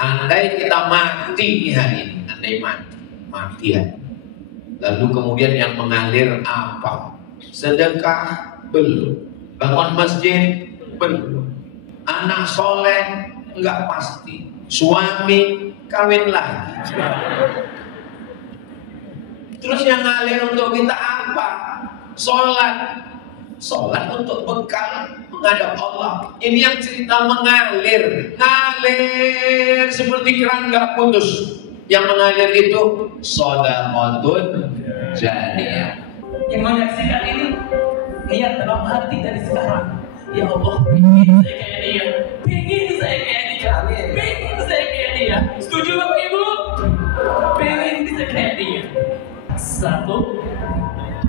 Andai kita mati hari ini, andai mati hari. Lalu kemudian yang mengalir apa? Sedekah belum, bangun masjid belum, anak soleh enggak pasti, suami kawin lagi. Terus yang ngalir untuk kita apa? Sholat untuk bekal menghadap Allah. Ini yang cerita mengalir, ngalir seperti keran nggak putus. Yang mengalir itu shadaqatun jariyah. Yang menyaksikan ini niat dalam hati dari sekarang. Ya Allah, pengen saya kayak dia, pengen saya kayak dia, pengen saya kayak dia. Setuju Bapak Ibu? Pengen bisa kayak dia. 1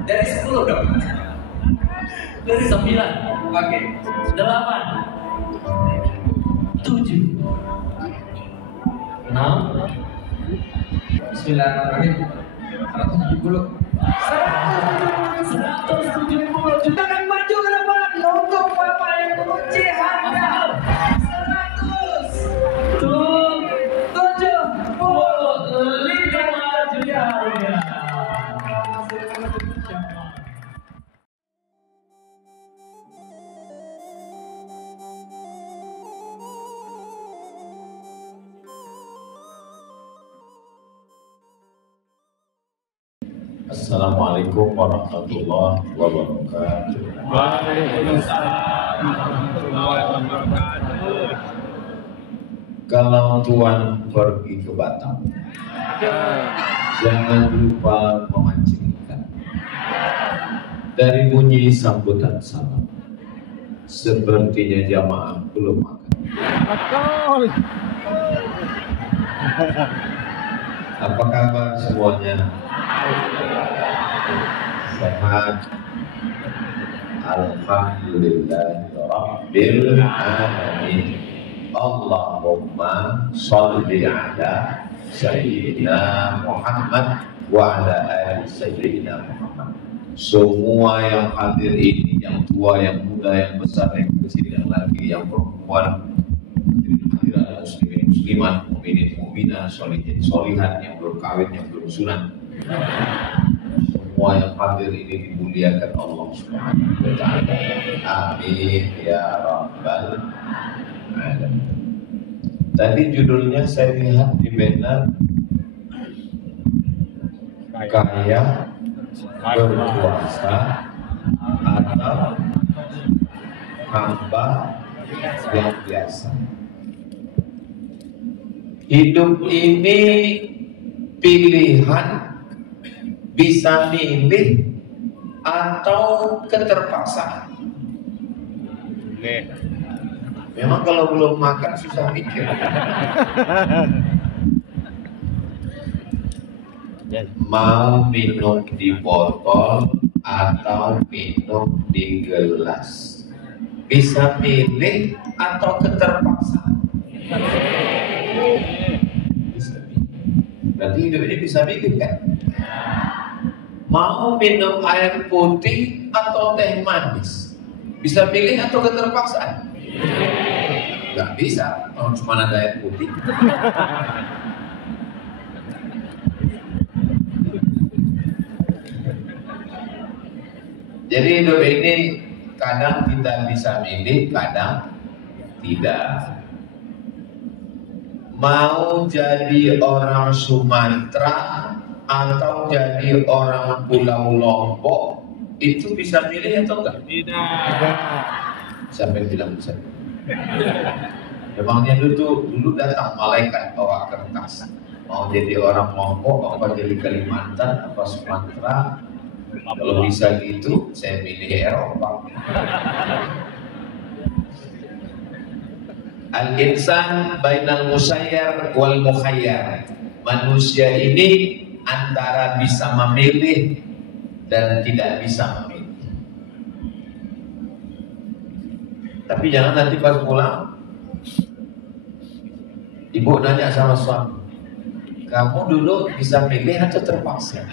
dari 10 dong. Dari 9. Oke. 8. 7. 6. Bismillahirrahmanirrahim. 170. 170. Jangan maju ke depan untuk Bapak yang kunci harga 175 juta rupiah. Assalamualaikum warahmatullahi wabarakatuh. Waalaikumsalam warahmatullahi wabarakatuh. Kalau Tuan pergi ke Batam, jangan lupa memancing ikan. Dari bunyi sambutan salam, sepertinya jamaah belum makan. Apa kabar semuanya? Sehat. Alhamdulillahirabbil alamin. Allahumma sholli ala sayyidina Muhammad wa ala ali sayyidina Muhammad. Semua yang hadir ini, yang tua, yang muda, yang besar, yang kecil, yang laki, yang perempuan, hadirin muslimin muslimat, mukminin mukminah, sholihin sholihat, yang belum kawin, yang belum sunat. Semua yang hadir ini dimuliakan Allah Subhanahu wa taala. Amin ya rabbal alamin. Tadi judulnya saya lihat di banner, kaya berkuasa atau hamba yang biasa. Hidup ini pilihan, bisa milih atau keterpaksaan. Memang kalau belum makan susah mikir. Mau minum di botol atau minum di gelas, bisa milih atau keterpaksaan. Bisa milih. Berarti hidup ini bisa milih kan? Mau minum air putih atau teh manis, bisa pilih atau keterpaksaan? Gak bisa, kalau cuma ada air putih. Jadi hidup ini kadang kita bisa milih, kadang tidak. Mau jadi orang Sumatera atau jadi orang Pulau Lombok, itu bisa milih atau enggak? Tidak. Siapa yang bilang bisa? Memangnya dulu datang malaikat bawa kertas. Mau jadi orang Lombok, apa jadi Kalimantan, apa Sumatera? Kalau bisa gitu, saya pilih Eropa. Al-insan bainal musayyar wal mukhayyar. Manusia ini antara bisa memilih dan tidak bisa memilih. Tapi jangan nanti pas pulang ibu nanya sama suami, kamu dulu bisa milih atau terpaksa?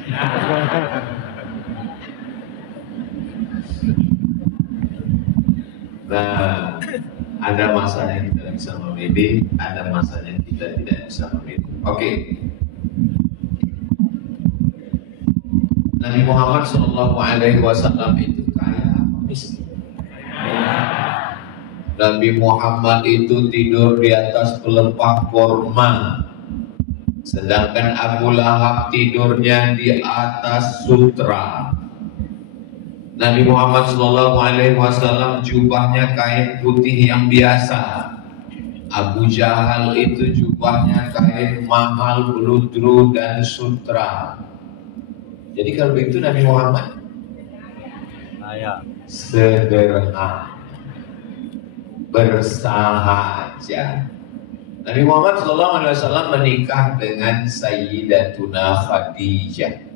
Nah, ada masanya kita bisa memilih, ada masanya kita tidak bisa memilih. Oke. Nabi Muhammad SAW itu kaya apa miskin? Nabi Muhammad itu tidur di atas pelepah kurma, sedangkan Abu Lahab tidurnya di atas sutra. Nabi Muhammad SAW jubahnya kain putih yang biasa. Abu Jahal itu jubahnya kain mahal, beludru dan sutra. Jadi kalau begitu Nabi Muhammad sederhana, bersahaja. Nabi Muhammad SAW menikah dengan Sayyidatuna Khadijah.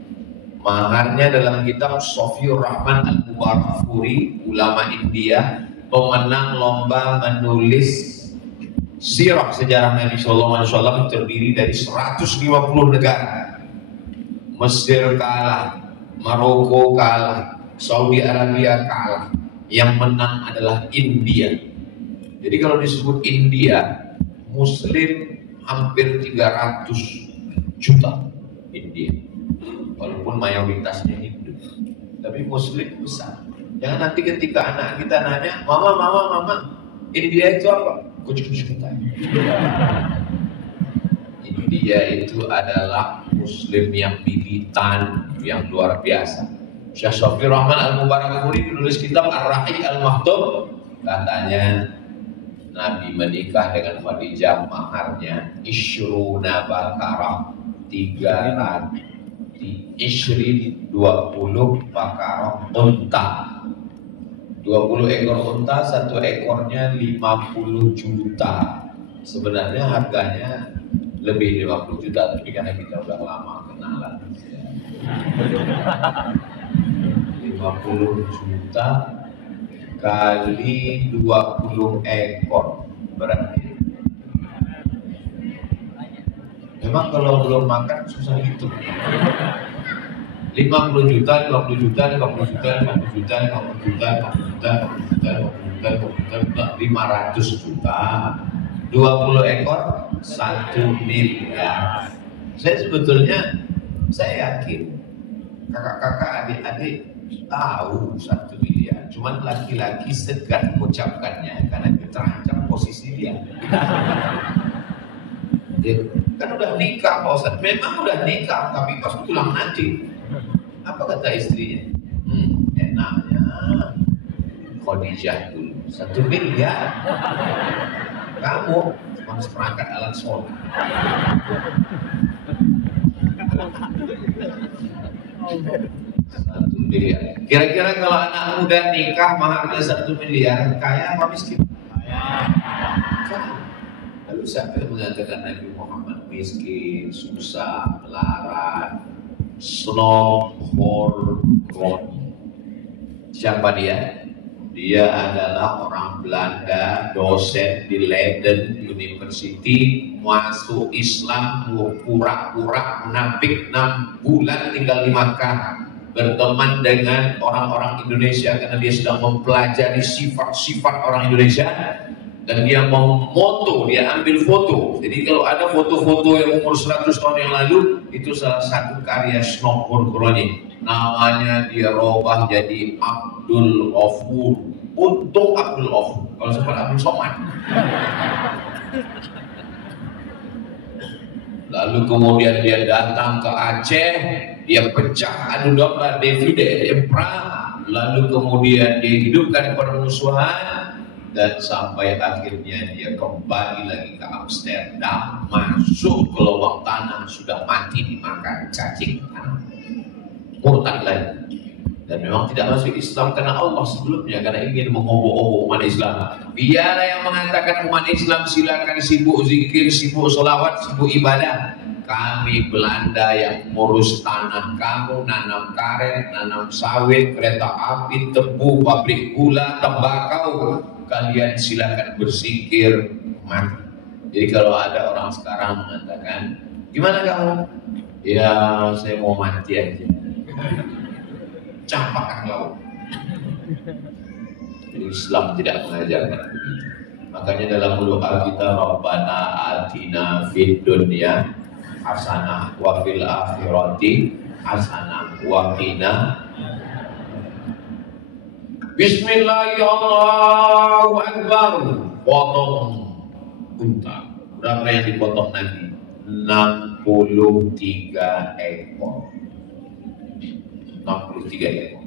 Maharnya dalam kitab Sofiur Rahman Al-Mubarakfuri, ulama India, pemenang lomba menulis sirah sejarah Nabi SAW, terdiri dari 150 negara. Mesir kalah, Maroko kalah, Saudi Arabia kalah. Yang menang adalah India. Jadi kalau disebut India, Muslim hampir 300 juta India. Walaupun mayoritasnya Hindu, tapi Muslim besar. Jangan nanti ketika anak kita nanya, mama, India itu apa? Kucuk-kucuk kita. India itu adalah Muslim yang militan, yang luar biasa. Syekh Sofiur Rahman Al-Mubarakfuri menulis kitab Ar-Rahi Al-Maktub, katanya Nabi menikah dengan Khadijah, maharnya Ishruna Bakarah, 300 Ishrin 20 bakarah unta, 20 ekor unta, satu ekornya 50 juta. Sebenarnya harganya lebih 50 juta, tapi karena kita udah lama kenalan, 50 juta kali 20 ekor berarti. Memang kalau belum makan susah gitu. 50 juta, 50 juta, 50 juta, 50 juta, 50 juta, 50 juta, 50 juta, 500 juta. 20 ekor 1 miliar. Saya sebetulnya yakin kakak-kakak, adik-adik tahu 1 miliar. Cuman laki-laki segan mengucapkannya karena terancam posisi dia. Dia kan udah nikah Pak Ustaz. Memang udah nikah, tapi pas pulang nanti apa kata istrinya? Enaknya Khadijah dulu 1 miliar. Kamu cuma seperangkat alat sholat. 1 miliar. Kira-kira kalau anak muda nikah maharnya 1 miliar, kaya apa miskin? Kaya. Lalu siapa yang mengatakan Nabi Muhammad miskin, susah, melarat, snob, hormon? Siapa dia? Dia adalah orang Belanda, dosen di Leiden University, masuk Islam, pura-pura munafik 6 bulan tinggal di Makkah, berteman dengan orang-orang Indonesia karena dia sedang mempelajari sifat-sifat orang Indonesia. Dan dia memoto, dia ambil foto. Jadi kalau ada foto-foto yang umur 100 tahun yang lalu, itu salah satu karya Snob Qurani. Namanya dia robah jadi Abdul Ghafur. Untung Abdul Ghafur, kalau sempat Abdul Somad. Lalu kemudian dia datang ke Aceh, dia pecah adu domba Davide Empra. Lalu kemudian dia hidupkan permusuhan. Dan sampai akhirnya dia kembali lagi ke Amsterdam, masuk ke lubang tanah, sudah mati dimakan cacing tanah, murtad lagi. Dan memang tidak masuk Islam karena Allah sebelumnya, karena ingin mengobok-obok umat Islam. Biar yang mengatakan umat Islam silakan sibuk zikir, sibuk sholawat, sibuk ibadah. kami Belanda yang ngurus tanah kamu, nanam karet, nanam sawit, kereta api, tebu, pabrik gula, tembakau. Kalian silakan bersikir mati. Jadi kalau ada orang sekarang mengatakan, gimana kamu? Ya saya mau mati aja. Campakkan kau. Islam tidak mengajarkan begitu. Makanya dalam doa kita, Rabbana atina fid dunya hasanah wa fil akhirati hasanah wa qina. Bismillahirrahmanirrahim. Potong unta. Berapa yang dipotong Nabi? 63 ekor. 63 ekor.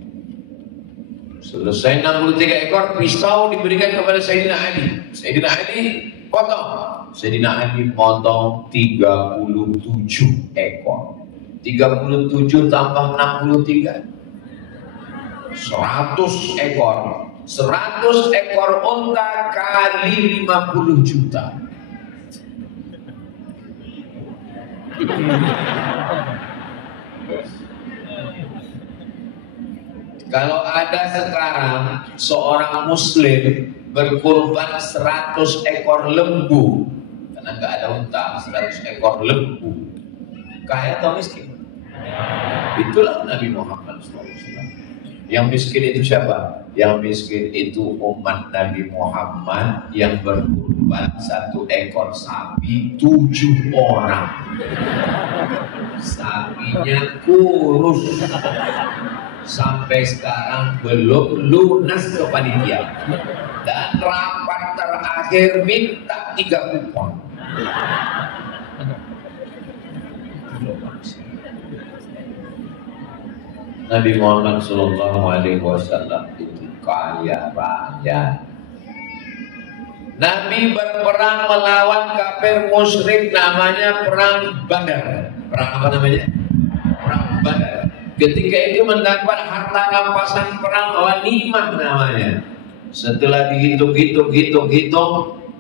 Selesai 63 ekor, pisau diberikan kepada Sayyidina Ali. Sayyidina Ali potong. Sayyidina Ali potong 37 ekor. 37 tambah 63. 100 ekor. 100 ekor unta kali 50 juta. Kalau ada sekarang seorang muslim berkurban 100 ekor lembu, karena nggak ada unta, 100 ekor lembu, kaya atau miskin? Itulah Nabi Muhammad SAW. Yang miskin itu siapa? Yang miskin itu umat Nabi Muhammad yang berkurban 1 ekor sapi 7 orang. Sapinya kurus. Sampai sekarang belum lunas ke panitia. Dan rapat terakhir minta 3 kupon. Nabi Muhammad SAW itu kaya raya. Nabi berperang melawan kafir musyrik, namanya perang Badar. Perang apa namanya? Perang Badar. Ketika itu mendapat harta rampasan perang ghanimah namanya. Setelah dihitung-hitung,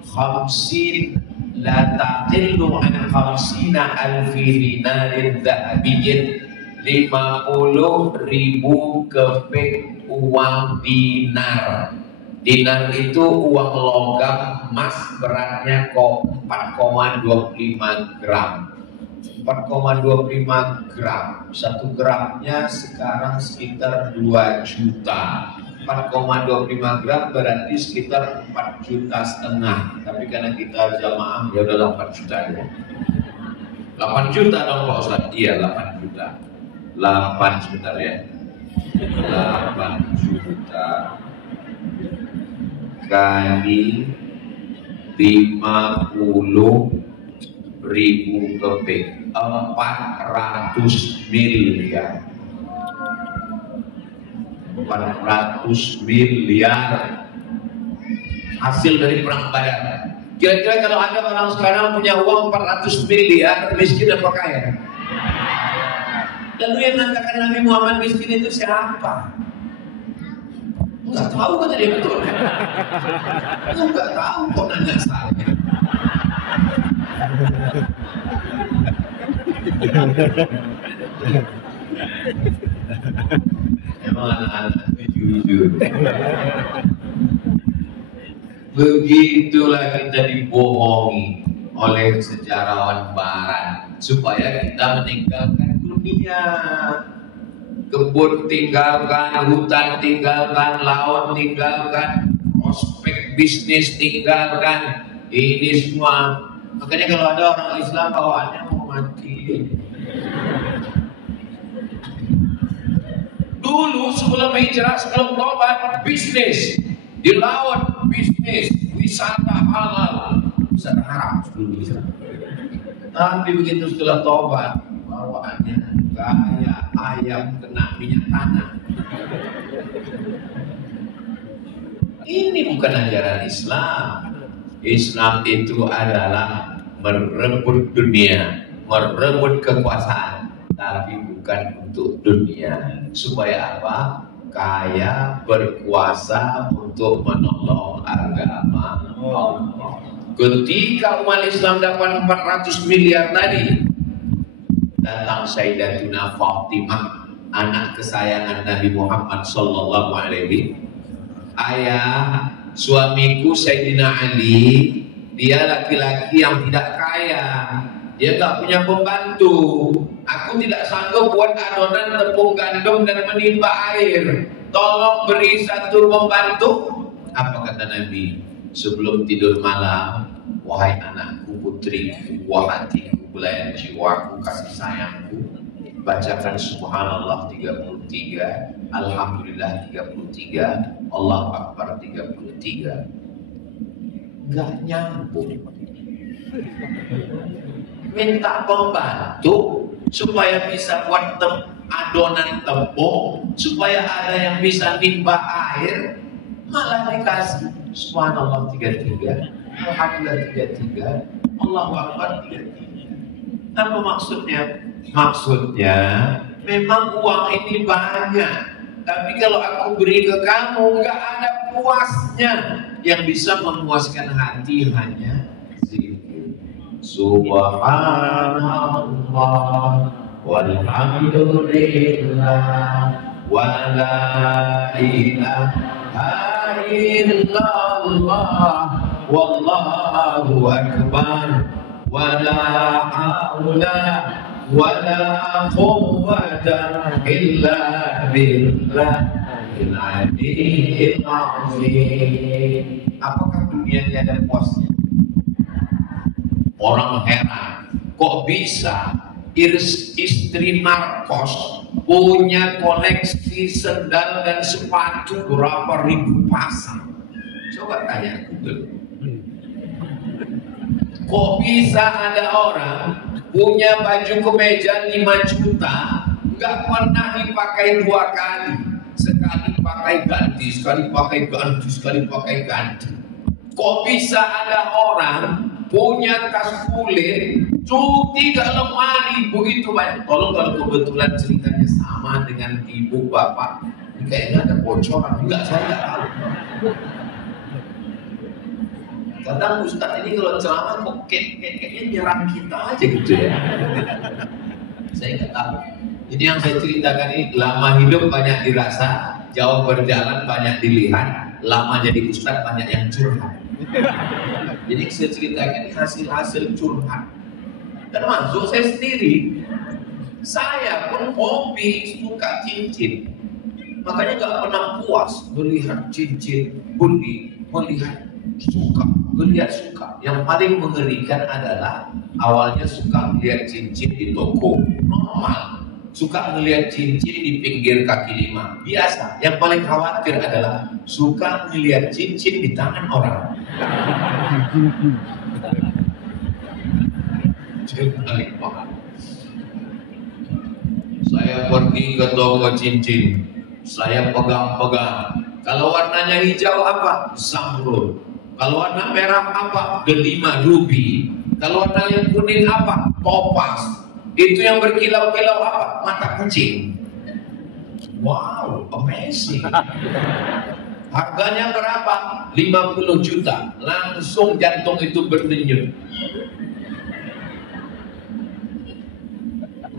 khamsin la taqillu an khamsina alfi dinarin dhahabiyyin, 50.000 keping uang dinar. Dinar itu uang logam emas, beratnya kok 4,25 gram. 4,25 gram. 1 gramnya sekarang sekitar 2 juta. 4,25 gram berarti sekitar 4,5 juta. Tapi karena kita jamaah ya udah 8 juta ya. 8 juta dong Pak Ustaz. Iya 8 juta. 8 sebentar ya. 8 juta kali 50.000 keping, 400 miliar. 400 miliar hasil dari perang Badar. Kira-kira kalau ada orang sekarang punya uang 400 miliar, miskin apa kaya? Lalu yang mengatakan Nabi Muhammad miskin itu siapa? Enggak tahu kan dia betul. Enggak tahu kok nanya saya. Emang anak-anak itu jujur. Begitulah kita dibohongi oleh sejarawan barat supaya kita meninggalkan dunia. Kebun tinggalkan, hutan tinggalkan, laut tinggalkan, prospek bisnis tinggalkan. Ini semua. Makanya kalau ada orang Islam bawaannya mau mati. Dulu sebelum hijrah, sebelum tobat, bisnis di laut, bisnis, wisata halal, wisata haram sebelum hijrah. Tapi begitu setelah tobat, bawaannya kayak ayam kena minyak tanah. Ini bukan ajaran Islam. Islam itu adalah merebut dunia, merebut kekuasaan, tapi bukan untuk dunia. Supaya apa? Kaya, berkuasa untuk menolong agama Allah. Ketika umat Islam dapat 400 miliar tadi, datang Sayyidatuna Fatimah, anak kesayangan Nabi Muhammad sallallahu alaihi. Ayah, suamiku Sayyidina Ali, dia laki-laki yang tidak kaya, dia nggak punya pembantu. Aku tidak sanggup buat adonan tepung gandum dan menimba air. Tolong beri satu pembantu. Apa kata Nabi? Sebelum tidur malam, wahai anakku, putriku, buah hatiku, belayan jiwaku, kasih sayangku, bacakan subhanallah 33, alhamdulillah 33, Allahu Akbar 33. Nggak nyambung. Minta pembantu supaya bisa buat adonan tepung, supaya ada yang bisa nimba air, malah dikasih subhanallah 33, alhamdulillah 33, Allahu Akbar 33. Apa maksudnya? Maksudnya memang uang ini banyak, tapi kalau aku beri ke kamu nggak ada puasnya. Yang bisa memuaskan hati hanya zikir. Subhanallah walhamdulillah wa la ilaha illallah wallahu akbar wa la haula wa la quwwata illa billah. Apakah dunia ini ada puasnya? Orang heran, kok bisa istri Marcos punya koleksi sendal dan sepatu berapa ribu pasang? Coba tanya Google. Kok bisa ada orang punya baju kemeja 5 juta, nggak pernah dipakai 2 kali? Sekali pakai ganti, sekali pakai ganti, sekali pakai ganti. Kok bisa ada orang punya tas kulit, 3 lemari begitu banyak? Tolong kalau kebetulan ceritanya sama dengan ibu bapak, kayaknya ada bocoran. Enggak, saya nggak tahu. Kadang Ustadz ini kalau ceramah kok kayaknya nyerang kita aja gitu ya. Saya nggak tahu. Jadi yang saya ceritakan ini, lama hidup banyak dirasa, jauh berjalan banyak dilihat, lama jadi ustadz banyak yang curhat. Jadi saya ceritakan ini hasil-hasil curhat. Termasuk saya sendiri. Saya pun hobi suka cincin. Makanya gak pernah puas melihat cincin, melihat suka. Yang paling mengerikan adalah awalnya suka melihat cincin di toko normal, suka melihat cincin di pinggir kaki 5 biasa. Yang paling khawatir adalah suka melihat cincin di tangan orang. Paling paham. Saya pergi ke toko cincin, saya pegang-pegang. Kalau warnanya hijau apa? Zamrud. Kalau warna merah apa? Delima, ruby. Kalau warna yang kuning apa? Topaz. Itu yang berkilau-kilau apa? Mata kucing. Wow, amazing. Harganya berapa? 50 juta. Langsung jantung itu berdenyut.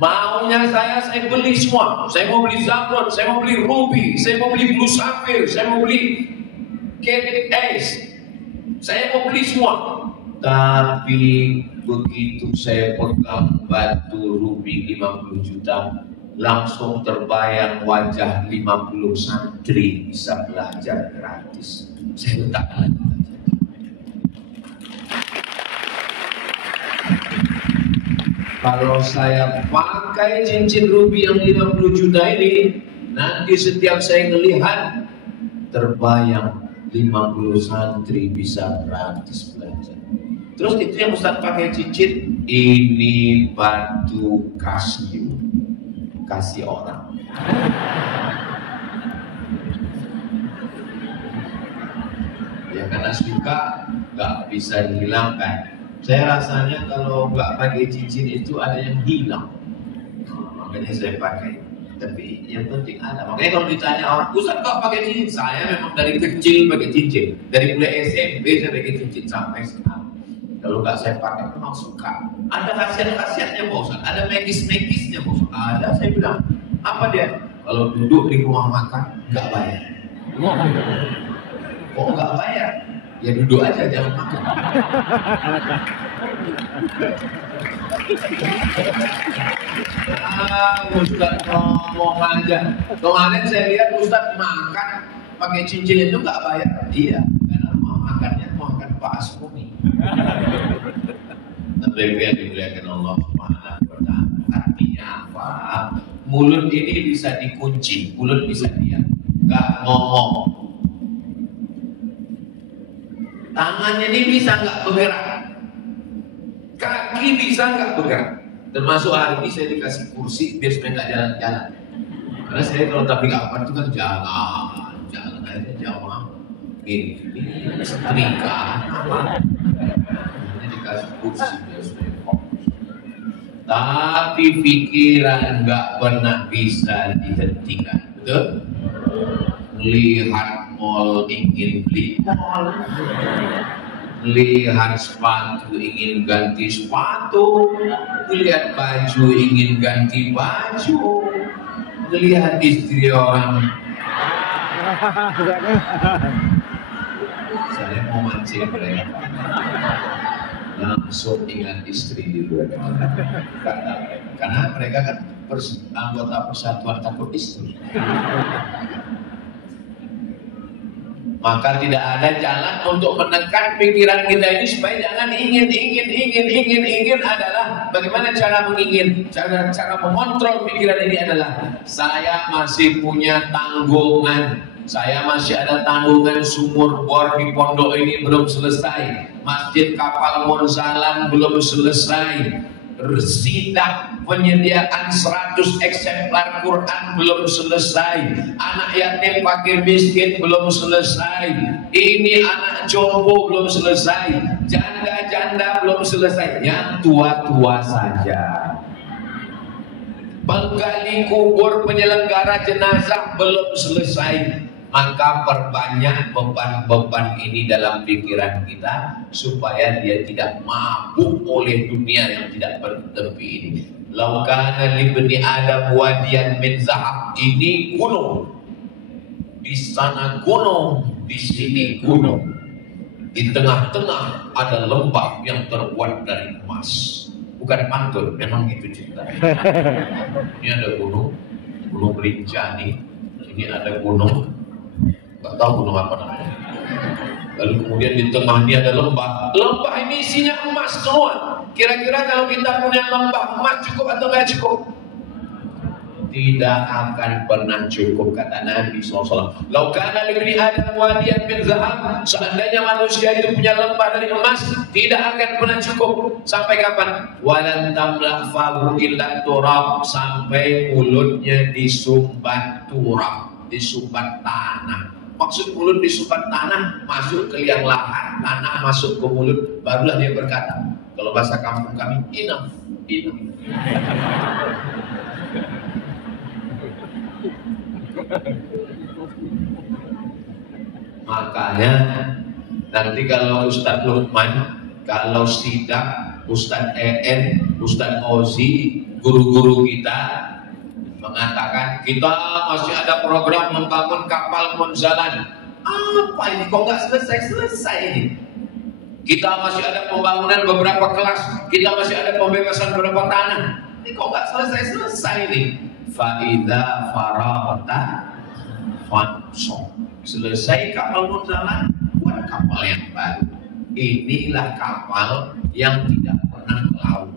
Maunya saya beli semua. Saya mau beli Zamrud, saya mau beli ruby, saya mau beli blue sapphire, saya mau beli Kate Ace. Saya mau beli semua. Tapi begitu saya pegang batu ruby 50 juta, langsung terbayang wajah 50 santri bisa belajar gratis. Saya letak lagi. Kalau saya pakai cincin ruby yang 50 juta ini, nanti setiap saya melihat terbayang 50 santri bisa gratis belajar. Terus itu yang Ustaz pakai cincin, ini batu kasih orang. Ya karena suka nggak bisa dihilangkan. Saya rasanya kalau nggak pakai cincin itu ada yang hilang. Makanya saya pakai. Tapi yang penting ada. Makanya kalau ditanya orang, Ustaz kok pakai cincin? Saya memang dari kecil pakai cincin. Dari mulai SMP saya pakai cincin sampai sekarang. Kalau nggak saya pakai memang suka. Ada khasiat-khasiatnya Pak Ustaz, ada medis-medisnya Pak Ustaz. Ada, saya bilang. Apa dia? Kalau duduk di rumah makan nggak bayar. Kok nggak bayar? Ya duduk aja, jangan makan. Ustaz ngomong aja. Kemarin saya lihat Ustaz makan pakai cincin itu nggak bayar. Iya, karena mau makannya makan Pak Asmuni. Tapi yang dimuliakan Allah Subhanahu wa Ta'ala. Artinya apa? Mulut ini bisa dikunci, mulut bisa diam, nggak ngomong. Tangannya ini bisa nggak bergerak, kaki bisa nggak bergerak. Termasuk hari ini saya dikasih kursi biar supaya nggak jalan-jalan. Karena saya kalau tapi kapan itu kan jalan aja jauh. Ini setrika, ini dikasih kursi biar supaya fokus. Tapi pikiran nggak pernah bisa dihentikan, betul? Lihat mall ingin beli mall, lihat sepatu ingin ganti sepatu, lihat baju ingin ganti baju, lihat istri orang. Saya mau mancing mereka, langsung ingat istri di luar. Karena mereka kan anggota persatuan takut istri. Maka tidak ada jalan untuk menekan pikiran kita ini supaya jangan ingin adalah bagaimana cara mengingin, cara mengontrol pikiran ini adalah saya masih punya tanggungan, saya masih ada tanggungan sumur bor di pondok ini belum selesai, masjid kapal Monzalan belum selesai, sidak penyediaan 100 eksemplar Quran belum selesai, anak yatim fakir miskin belum selesai, ini anak jompo belum selesai, janda-janda belum selesai, yang tua-tua saja, penggali kubur penyelenggara jenazah belum selesai. Maka perbanyak beban-beban ini dalam pikiran kita supaya dia tidak mabuk oleh dunia yang tidak bertepi ini. Laukana libni Adam wadiyan min zahab, ini gunung, di sana gunung, di sini gunung, di tengah-tengah ada lembah yang terbuat dari emas. Bukan pantun, memang itu cerita. Ini ada gunung Rinjani, ini ada gunung, nggak tahu gunung apa namanya. Lalu kemudian di tengahnya ada lembah. Lembah ini isinya emas semua. Kira-kira kalau kita punya lembah emas cukup atau nggak cukup? Tidak akan pernah cukup, kata Nabi SAW. Laukana libni Adam wadiyan min zahab, seandainya manusia itu punya lembah dari emas, tidak akan pernah cukup. Sampai kapan? Walan tamlah fahu illa turab, sampai mulutnya disumbat turab, disumbat tanah. Maksud mulut disumbat tanah, masuk ke liang lahat, tanah masuk ke mulut, barulah dia berkata. Kalau bahasa kampung kami, enough. Makanya nanti kalau Ustadz Lukman, kalau Sidak, Ustadz EN, Ustadz Ozi, guru-guru kita mengatakan kita masih ada program membangun kapal Monzalan. Apa ini? Kok nggak selesai ini? Kita masih ada pembangunan beberapa kelas, kita masih ada pembebasan beberapa tanah. Ini kok nggak selesai ini? Faida farata fansong. Selesai kapal Monzalan, buat kapal yang baru. Inilah kapal yang tidak pernah ke laut,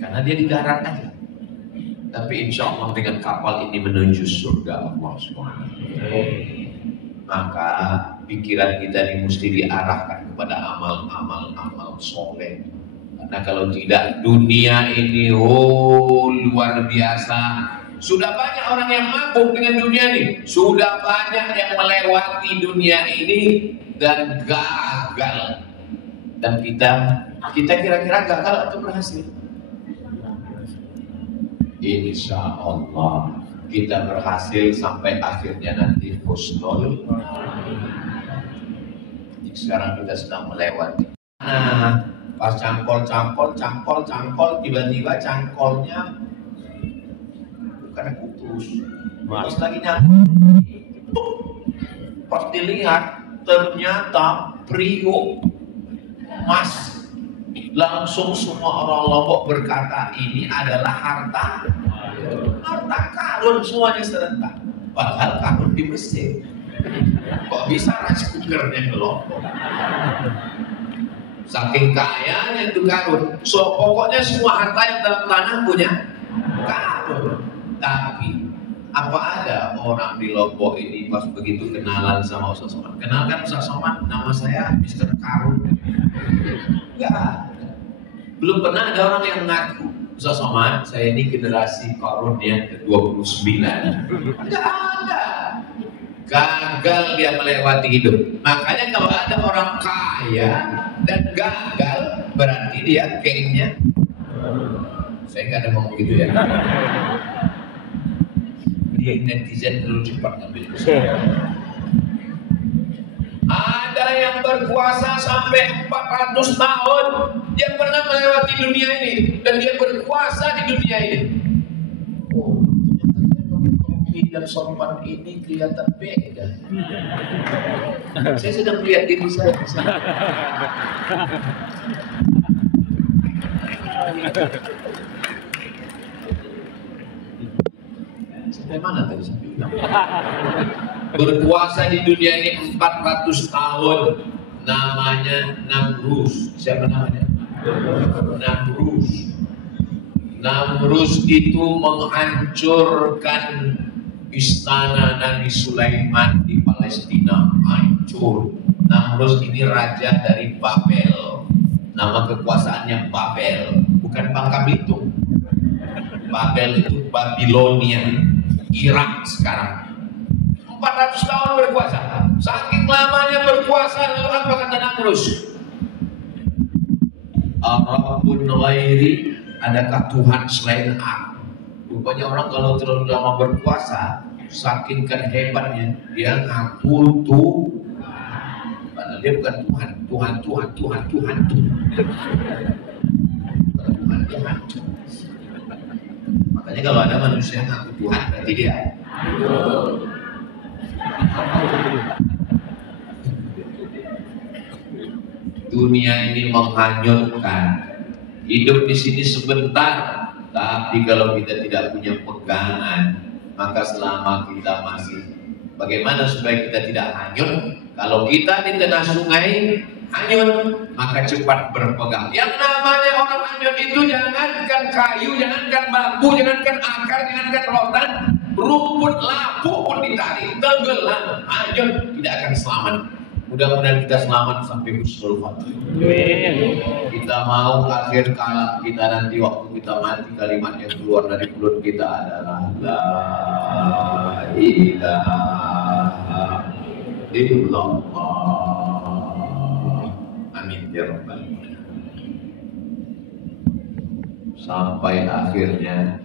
karena dia di darat aja. Tapi insya Allah dengan kapal ini menuju surga Allah SWT. Maka pikiran kita ini mesti diarahkan kepada amal soleh. Karena kalau tidak, dunia ini luar biasa. Sudah banyak orang yang mabuk dengan dunia ini. Sudah banyak yang melewati dunia ini dan gagal. Dan kita kira-kira gagal atau berhasil? Insya Allah kita berhasil sampai akhirnya nanti husnul. Sekarang kita sedang melewati Nah, pas cangkol, tiba-tiba cangkolnya bukan putus. Pas lagi nyangkul, pas dilihat ternyata Priok emas. Langsung semua orang Lombok berkata ini adalah harta karun semuanya serentak. Padahal karun di Mesir. Kok bisa rice cookernya ke Lombok? Saking kayanya itu karun. So pokoknya semua harta yang dalam tanah punya karun. Tapi apa ada orang di Lombok ini pas begitu kenalan sama Ustaz Somad? Kenalkan Ustaz Somad, nama saya Mr. Karun. Enggak. Belum pernah ada orang yang mengaku Ustaz Somad, saya ini generasi Karun yang ke-29. Enggak ada. Gagal dia melewati hidup. Makanya kalau ada orang kaya dan gagal, berarti dia kayaknya, saya nggak ada ngomong gitu ya. Dia netizen terlalu cepat ngambil. Ada yang berkuasa sampai 400 tahun, dia pernah melewati dunia ini dan dia berkuasa di dunia ini. Oh, ternyata saya pakai topi dan sorban ini kelihatan beda. Saya sedang melihat diri saya. Sampai mana tadi saya bilang? Berkuasa di dunia ini 400 tahun, namanya Namrus. Siapa namanya? Namrus. Namrus itu menghancurkan istana Nabi Sulaiman di Palestina, hancur. Namrus ini raja dari Babel. Nama kekuasaannya Babel, bukan Bangka Belitung. Babel itu Babilonia, Irak sekarang. 400 tahun berkuasa. Saking lamanya berkuasa, lalu apa kata Namrus? Arabun ghairi, adakah Tuhan selain aku? Rupanya orang kalau terlalu lama berkuasa, saking kan hebatnya, dia ngaku Tuhan. Padahal dia bukan Tuhan. Tuhan. Makanya kalau ada manusia ngaku Tuhan, berarti dia dunia ini menghanyutkan. Hidup di sini sebentar, tapi kalau kita tidak punya pegangan, maka selama kita masih, bagaimana supaya kita tidak hanyut? Kalau kita di tengah sungai hanyut, maka cepat berpegang. Yang namanya orang hanyut itu jangankan kayu, jangankan bambu, jangankan akar, jangankan rotan, rumput lapuk pun ditarik, tenggelam, hanyut, tidak akan selamat. Mudah-mudahan kita selamat sampai husnul khotimah. Kita mau akhir kalam kita nanti waktu kita mati, kalimat yang keluar dari mulut kita adalah la ilaha illallah. Amin ya rabbal alamin. Sampai akhirnya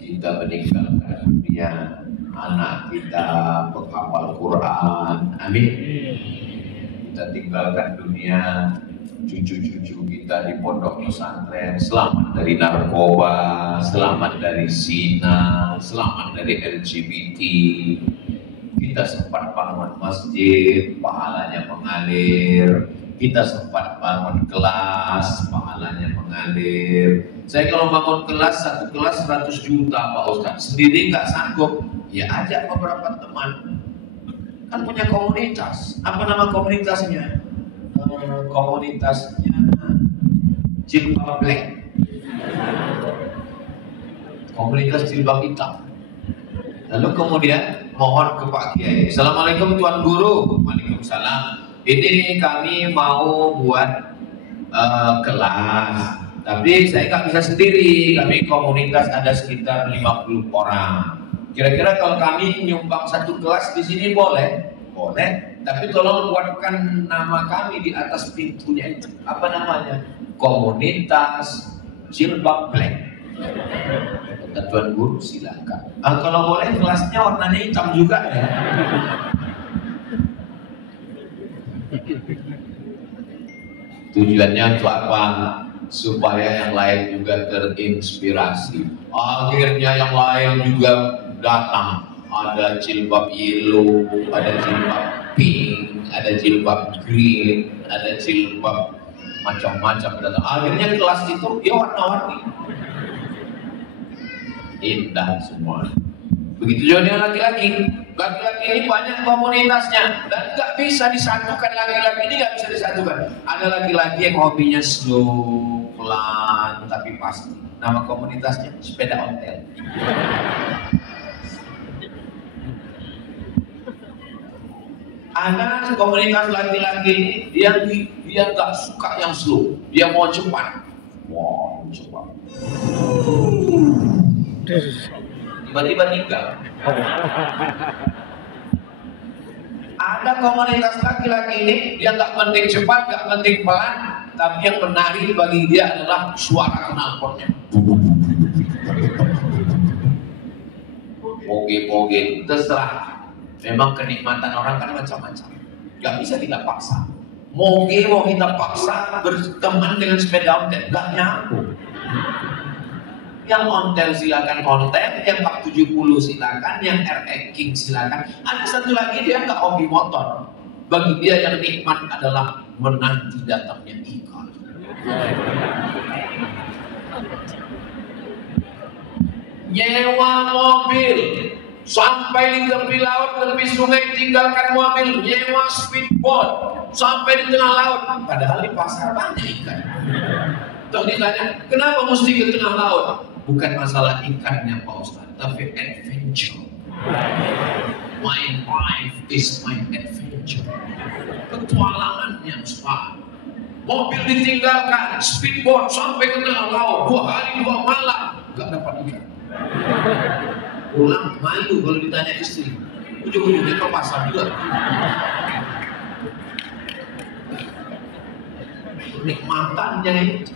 kita meninggalkan dunia, anak kita menghafal Quran, amin. Kita tinggalkan dunia, cucu-cucu kita di pondok pesantren, selamat dari narkoba, selamat dari zina, selamat dari LGBT. Kita sempat bangun masjid, pahalanya mengalir. Kita sempat bangun kelas, pahalanya mengalir. Saya kalau bangun kelas, satu kelas 100 juta Pak Ustadz, sendiri nggak sanggup, ya ajak beberapa teman. Kan punya komunitas. Apa nama komunitasnya? Komunitasnya Jilbab Black. Komunitas jilbab hitam. Lalu kemudian mohon ke Pak Kiai. Assalamualaikum Tuan Guru. Waalaikumsalam. Ini kami mau buat kelas. Tapi saya nggak bisa sendiri. Kami komunitas ada sekitar 50 orang. Kira-kira kalau kami nyumbang satu kelas di sini boleh? Boleh, tapi tolong buatkan nama kami di atas pintunya itu. Apa namanya? Komunitas Jilbab Black. Kata Tuan Guru, silakan. Kalau boleh kelasnya warnanya hitam juga ya. Tujuannya untuk apa? Supaya yang lain juga terinspirasi. Akhirnya yang lain juga datang. Ada jilbab yellow, ada jilbab pink, ada jilbab green, ada jilbab macam-macam datang. Akhirnya kelas itu ya warna-warni, indah semua. Begitu juga dengan laki-laki. Laki-laki ini banyak komunitasnya dan nggak bisa disatukan. Laki-laki ini nggak bisa disatukan. Ada laki-laki yang hobinya slow, pelan tapi pasti. Nama komunitasnya sepeda ontel. Ada komunitas laki-laki yang dia nggak suka yang slow, dia mau cepat. Wow, cepat. Tiba-tiba tinggal. Ada komunitas laki-laki ini dia nggak penting cepat, nggak penting pelan, tapi yang menarik bagi dia adalah suara knalpotnya. Moge-moge, terserah. Memang kenikmatan orang kan macam-macam, nggak bisa kita paksa. Mau kita paksa berteman dengan sepeda ontel, nggak nyambung. Yang ontel silakan ontel, yang 470 silakan, yang RX King silakan. Ada satu lagi dia nggak hobi motor. Bagi dia yang nikmat adalah menanti datangnya ikan. Nyewa mobil sampai di tepi laut, tepi sungai, tinggalkan mobil, nyewa speedboat sampai di tengah laut. Padahal di pasar banyak ikan. Terus ditanya, kenapa mesti ke tengah laut? Bukan masalah ikannya Pak Ustaz, tapi adventure. My life is my adventure. Petualangannya Ustaz. Mobil ditinggalkan, speedboat sampai ke tengah laut, 2 hari 2 malam, gak dapat ikan. Pulang malu kalau ditanya istri, ujung-ujungnya ke pasar juga. Nikmatannya itu.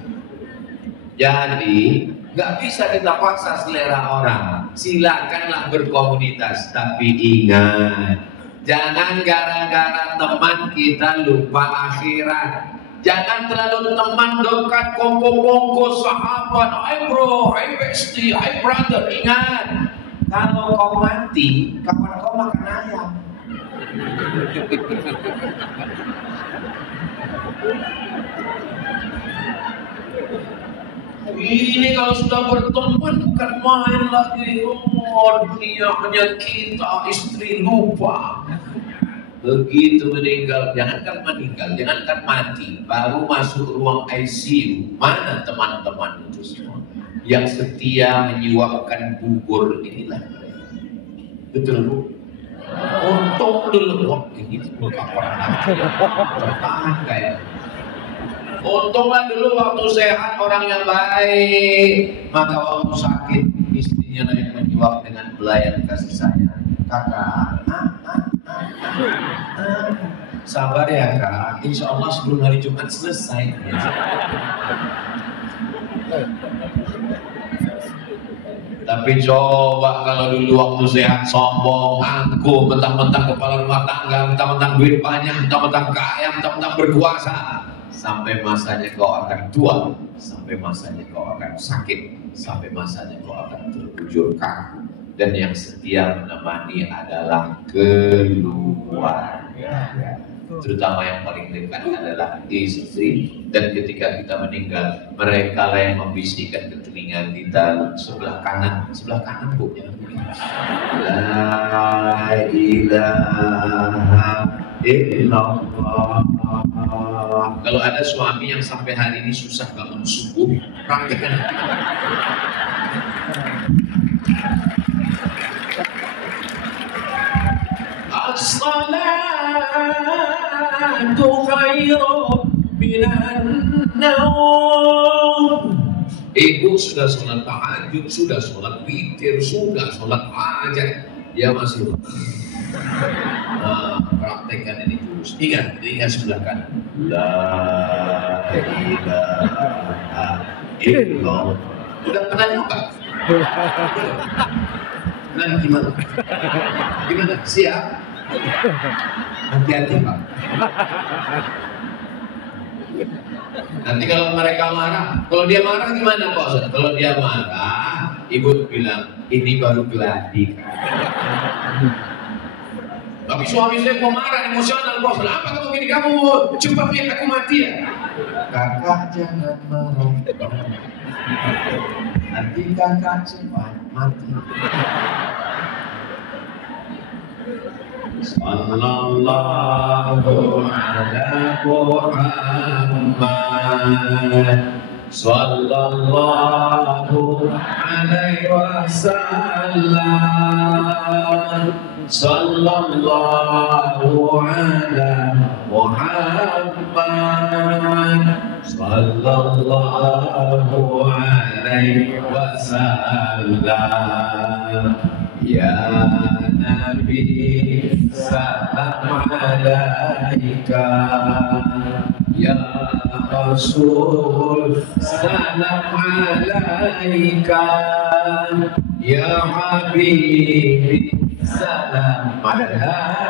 Jadi nggak bisa kita paksa selera orang. Silakanlah berkomunitas, tapi ingat, jangan gara-gara teman kita lupa akhirat. Jangan terlalu teman dekat, kongko-kongko, sahabat, hai bro, hai bestie, hai brother. Ingat, kalau kau mati, kapan kau makan ayam? Ini kalau sudah berteman bukan main lagi. Oh, dunia hanya kita, istri lupa. Begitu meninggal, jangankan meninggal, jangankan mati, baru masuk ruang ICU, mana teman-teman itu semua yang setia menyuapkan bubur inilah. Betul Bu? Untung dulu, ini bukan orang bertahan kayak. Untunglah dulu waktu sehat orang yang baik, maka waktu sakit istrinya yang menyuap dengan belayan kasih sayang. Kakak, sabar ya kak, insya Allah sebelum hari Jumat selesai. Tapi coba kalau dulu waktu sehat sombong, angkuh, mentang-mentang kepala rumah tangga, mentang-mentang duit banyak, mentang-mentang kaya, mentang-mentang berkuasa. Sampai masanya kau akan tua, sampai masanya kau akan sakit, sampai masanya kau akan terbujur kaku. Dan yang setia menemani adalah keluarga, terutama yang paling dekat adalah istri. Dan ketika kita meninggal, mereka lah yang membisikkan ke telinga kita sebelah kanan Bu, jangan begini. La ilaha illallah. Kalau ada suami yang sampai hari ini susah bangun subuh, praktekkan. As-salatu khairun minan naum. Ibu sudah sholat tahajud, sudah sholat witir, sudah sholat hajat, dia masih praktekkan ini terus. Ingat, telinga sebelah kanan. La ilaha illallah. Udah pernah nyoba? Nah, gimana? Gimana? Siap? Hati-hati Pak. Nanti kalau mereka marah, kalau dia marah gimana Pak Ustaz? Kalau dia marah, ibu bilang ini baru geladi. Tapi suami saya kok marah, emosional Pak Ustaz. Apa kamu gini, kamu cepat lihat aku mati ya? Kakak jangan marah. Nanti kakak cepat mati. Sallallahu ala Muhammad Sallallahu alaihi wasallam Sallallahu ala Muhammad Sallallahu alaihi wasallam Ya Nabi salam alaika Ya Rasul salam alaika Ya Habibi salam alaika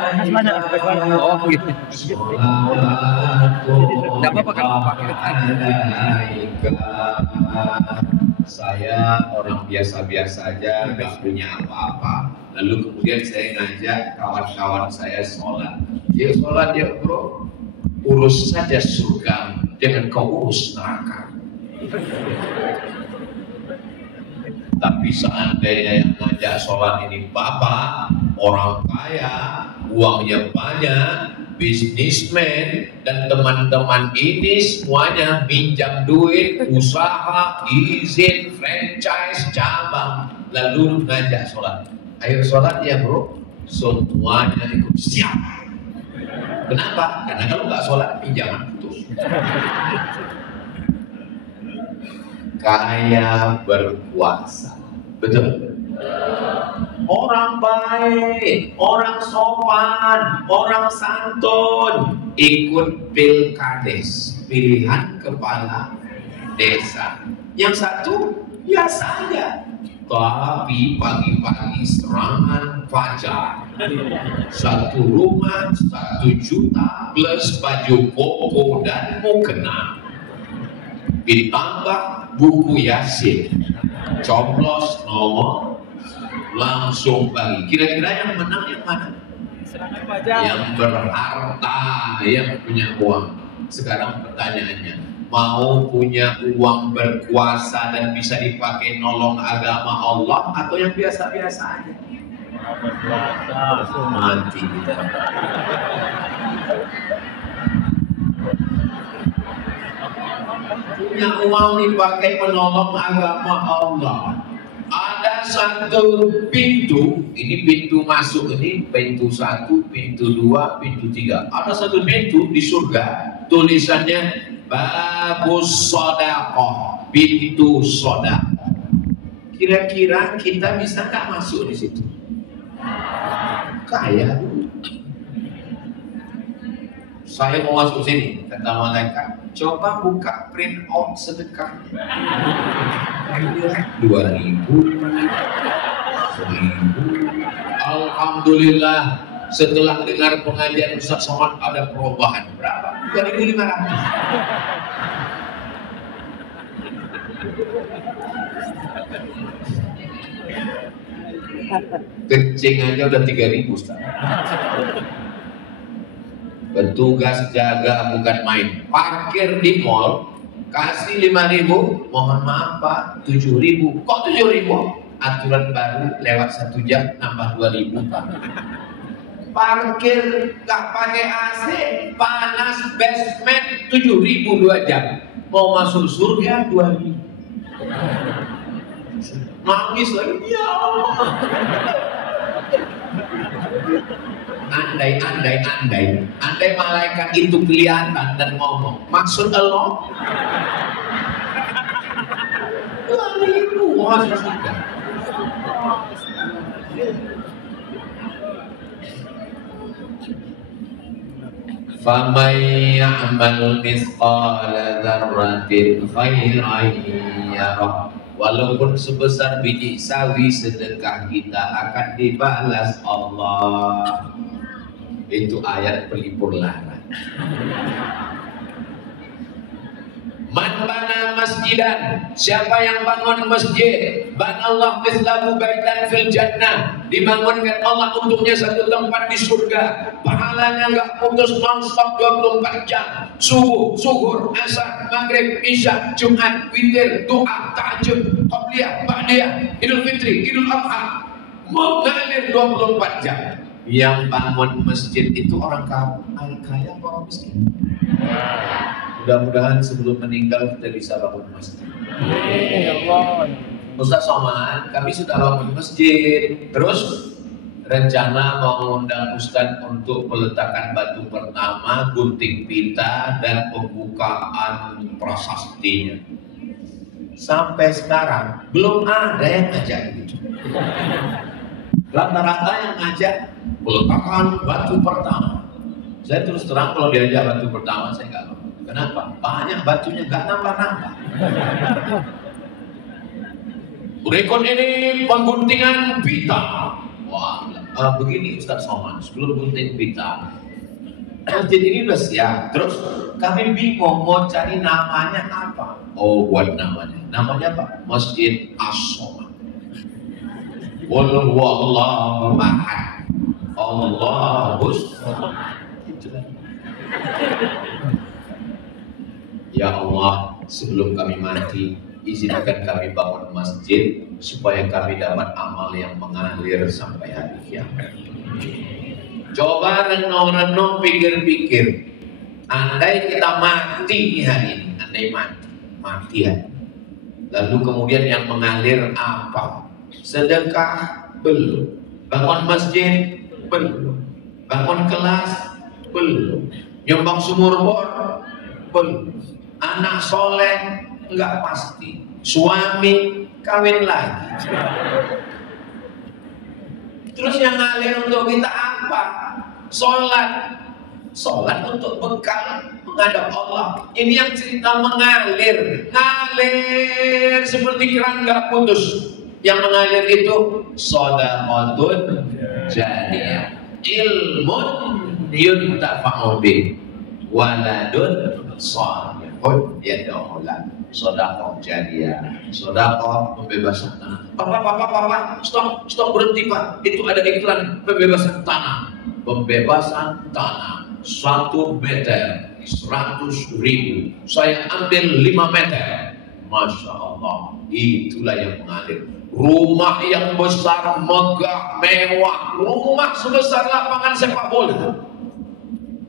Saya orang biasa-biasa aja, nggak punya apa-apa. Lalu kemudian saya ngajak kawan-kawan saya sholat. Ya sholat ya bro, urus saja surga, jangan kau urus neraka. Tapi seandainya yang ngajak sholat ini bapak, orang kaya, uangnya banyak, bisnismen, dan teman-teman ini semuanya minjam duit, usaha, izin, franchise, cabang, lalu ngajak sholat. Ayo sholat ya bro, semuanya ikut siap. Kenapa? Karena kalau nggak sholat pinjaman putus. Kaya berkuasa, betul. Orang baik, orang sopan, orang santun ikut pilkades, pilihan kepala desa. Yang satu biasa aja, tapi pagi-pagi serangan fajar. Satu rumah 1 juta plus baju koko dan mukena. Ditambah buku Yasin, coblos nomor, langsung bagi. Kira-kira yang menang yang mana? Yang berharta, yang punya uang. Sekarang pertanyaannya, mau punya uang berkuasa dan bisa dipakai nolong agama Allah atau yang biasa-biasa aja? Mati kita. Punya uang dipakai menolong agama Allah. Ada satu pintu, ini pintu masuk ini, pintu 1, pintu 2, pintu 3. Ada satu pintu di surga, tulisannya Babus Sodaqoh, pintu Sodaqoh. Kira-kira kita bisa nggak masuk di situ? Kaya. Saya mau masuk sini, kata malaikat, coba buka print out sedekah. 2.000, 1.000. Alhamdulillah, setelah dengar pengajian Ustaz Somad ada perubahan. Berapa? 2.500. Kencing aja udah 3.000 Ustaz. Petugas jaga bukan main. Parkir di mall kasih 5.000, mohon maaf Pak, 7.000. Kok 7.000? Aturan baru lewat 1 jam nambah 2.000 Pak. Parkir gak pakai AC, panas basement 7.000 2 jam. Mau masuk surga 2.000. Nangis lagi, ya Allah. Andai malaikat itu kelihatan dan ngomong, maksud Allah 2.000 masuk surga. فَمَنْ يَعْمَلْ مِثْقَالَ ذَرَّةٍ خَيْرًا يَرَهُ. Walaupun sebesar biji sawi sedekah kita akan dibalas Allah. Itu ayat pelipur larat. Man bana masjidan, siapa yang bangun masjid, banallahu mislahu baitan fil jannah, dibangunkan Allah untuknya satu tempat di surga, pahalanya enggak putus non-stop 24 jam, subuh, zuhur, asar, maghrib, isya, Jumat, witir, doa, tahajud, qabliyah, ba'diyah, Idul Fitri, Idul Adha, mengalir 24 jam. Yang bangun masjid itu orang kaya apa orang miskin? Mudah-mudahan sebelum meninggal kita bisa bangun masjid. Ustaz Somad, kami sudah bangun masjid. Terus rencana mau undang Ustaz untuk meletakkan batu pertama, gunting pita, dan pembukaan prasastinya. Sampai sekarang belum ada yang ngajak gitu. Rata-rata yang ngajak peletakan batu pertama. Saya terus terang kalau diajak batu pertama saya nggak mau. Kenapa? Banyak batunya nggak nambah-nambah. Rekod ini pengguntingan pita. Wah, begini Ustaz Somad, sebelum gunting pita, masjid ini udah siap. Terus kami bingung mau cari namanya apa. Oh, buat namanya. Namanya apa? Masjid As-Somad. Wallahu ahad. Allahus. Ya Allah, sebelum kami mati, izinkan kami bangun masjid supaya kami dapat amal yang mengalir sampai hari kiamat. Coba renung-renung, pikir-pikir. Andai kita mati hari ini, andai mati ya. Lalu kemudian yang mengalir apa? Sedekah belum, bangun masjid belum, bangun kelas belum, nyumbang sumur bor belum, anak soleh enggak pasti, suami kawin lagi. Terus yang ngalir untuk kita apa? Sholat untuk bekal menghadap Allah. Ini yang cerita mengalir, ngalir seperti keran nggak putus. Yang mengalir itu shadaqatun jariyah, ilmun yuntafa'u bih, waladun shalihun yad'u lahu. Shadaqah jariyah, shadaqah pembebasan tanah. Papa, stop berhenti Pak. Itu ada iklan pembebasan tanah. Pembebasan tanah 1 meter 100.000. Saya ambil 5 meter. Masya Allah, itulah yang mengalir. Rumah yang besar, megah, mewah, rumah sebesar lapangan sepak bola.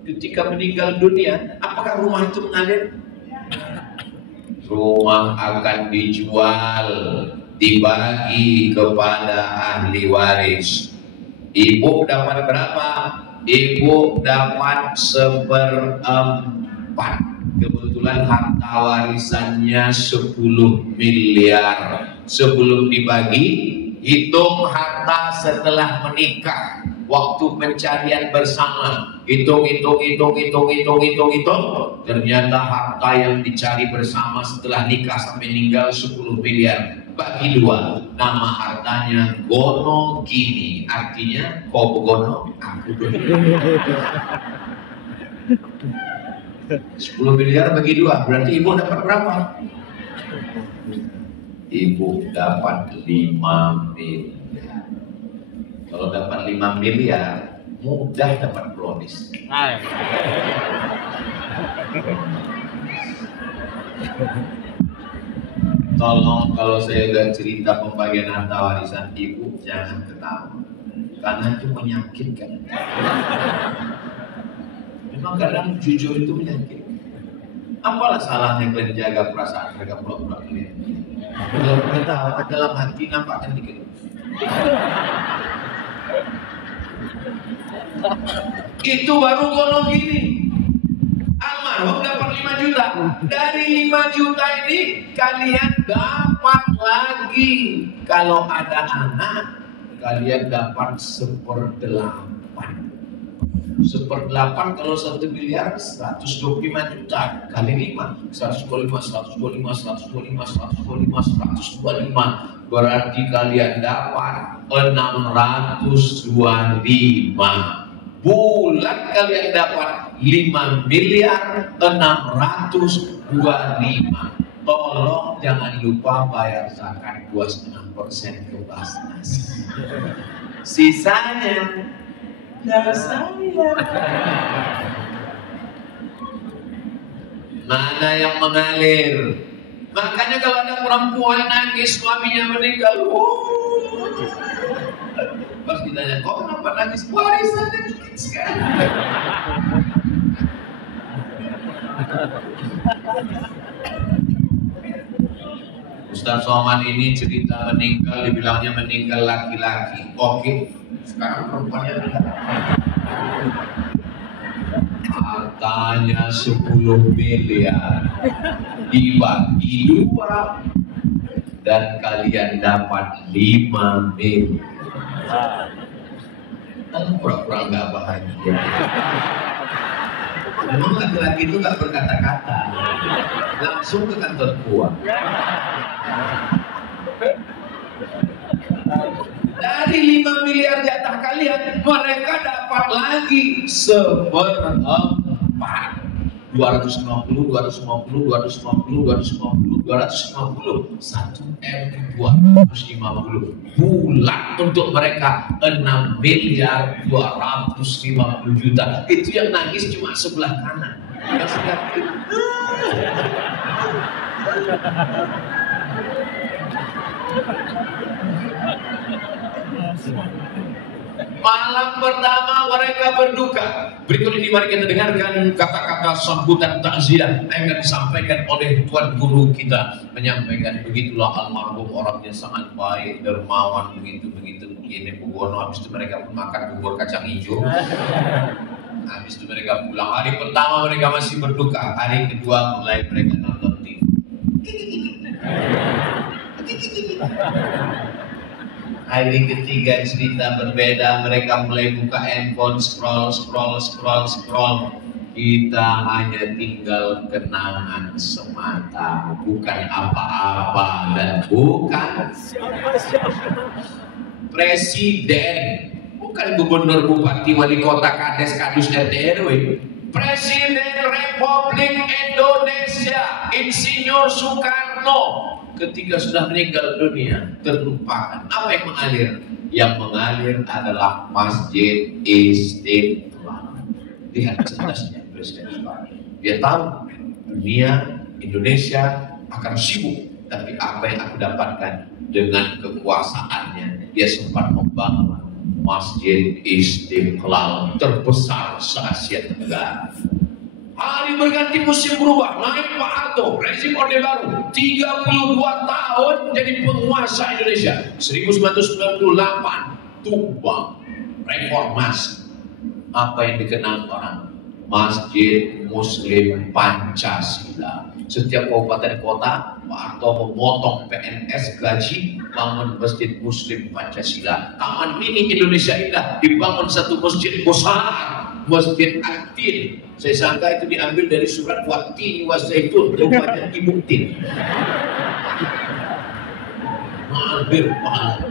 Ketika meninggal dunia, apakah rumah itu mengalir? Rumah akan dijual, dibagi kepada ahli waris. Ibu dapat berapa? Ibu dapat 1/4. Kebetulan harta warisannya 10 miliar. Sebelum dibagi, hitung harta setelah menikah. Waktu pencarian bersama, hitung. Ternyata harta yang dicari bersama setelah nikah sampai meninggal 10 miliar. Bagi 2, nama hartanya Gono Gini, artinya kau begono, aku begono. 10 miliar bagi 2, berarti ibu dapat berapa? Ibu dapat 5 miliar. Kalau dapat 5 miliar, mudah dapat brownies. Tolong kalau saya udah cerita pembagian harta warisan ibu, jangan ketawa, karena itu menyakitkan. Memang kadang jujur itu menyakitkan. Apalah salahnya kalian jaga perasaan mereka pura-pura kalian? Kalau ketawa dalam hati nampakkan dikit. Itu baru Gono Gini. Almarhum dapat 5 juta. Dari 5 juta ini kalian dapat lagi. Kalau ada anak, kalian dapat 1/8. 1/8 kalau 1 miliar 125 juta kali 5 125 berarti kalian dapat 625 bulan kalian dapat 5.625.000.000. Tolong jangan lupa bayar zakat 2,5% ke Basnas. Sisanya ya saya. Mana yang mengalir? Makanya kalau ada perempuan nangis suaminya meninggal, pas ditanya, kok kenapa nangis? Warisannya dikit sekali. Ustaz Somad ini cerita meninggal, dibilangnya meninggal laki-laki. Oke, sekarang perempuannya meninggal. Hartanya 10 miliar dibagi 2 dan kalian dapat 5 miliar. Pura-pura nggak bahagia. Memang laki-laki itu nggak berkata-kata, langsung ke kantor gua. Dari 5 miliar jatah kalian, mereka dapat lagi 1/4. 250, 250, 250, 250, 250, 1.250 bulan untuk mereka 6.250.000.000. Itu yang nangis cuma sebelah kanan. Yang sebelah kiri. Malam pertama mereka berduka. Berikut ini mari kita dengarkan kata-kata sambutan takziah yang akan disampaikan oleh Tuan Guru kita. Menyampaikan begitulah almarhum orangnya sangat baik, dermawan, begitu begini Bugono. Habis itu mereka pun makan bubur kacang hijau. Habis itu mereka pulang. Hari pertama mereka masih berduka. Hari kedua mulai mereka nonton TV. Hari ketiga cerita berbeda, mereka mulai buka handphone, scroll. Kita hanya tinggal kenangan semata, bukan apa-apa dan bukan presiden, bukan gubernur, bupati, wali kota, kades, kadus, RT RW. Presiden Republik Indonesia Insinyur Soekarno ketika sudah meninggal dunia terlupakan. Apa yang mengalir? Yang mengalir adalah Masjid Istiqlal. Lihat cerdasnya Presiden Soekarno. Dia tahu dunia Indonesia akan sibuk, tapi apa yang aku dapatkan dengan kekuasaannya, dia sempat membangun Masjid Istiqlal terbesar se-Asia Tenggara. Hari berganti musim berubah, naik Pak Harto, rezim Orde Baru, 32 tahun jadi penguasa Indonesia. 1998 tumbang, reformasi. Apa yang dikenal orang? Masjid Muslim Pancasila. Setiap kabupaten kota, Pak Harto memotong PNS gaji, bangun Masjid Muslim Pancasila. Taman Mini Indonesia Indah dibangun satu masjid besar, Masjid Atin. Saya sangka itu diambil dari surat Watini Wazaitun, rupanya Ibu Tin. Hampir mahal.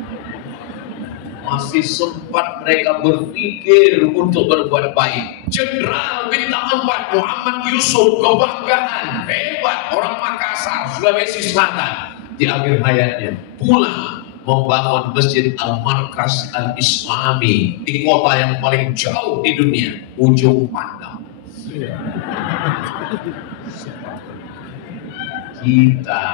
Masih sempat mereka berpikir untuk berbuat baik. Jenderal bintang 4 Muhammad Yusuf, kebanggaan, hebat, orang Makassar, Sulawesi Selatan. Di akhir hayatnya pulang membangun Masjid Al-Markas Al-Islami di kota yang paling jauh di dunia, Ujung Pandang. Kita,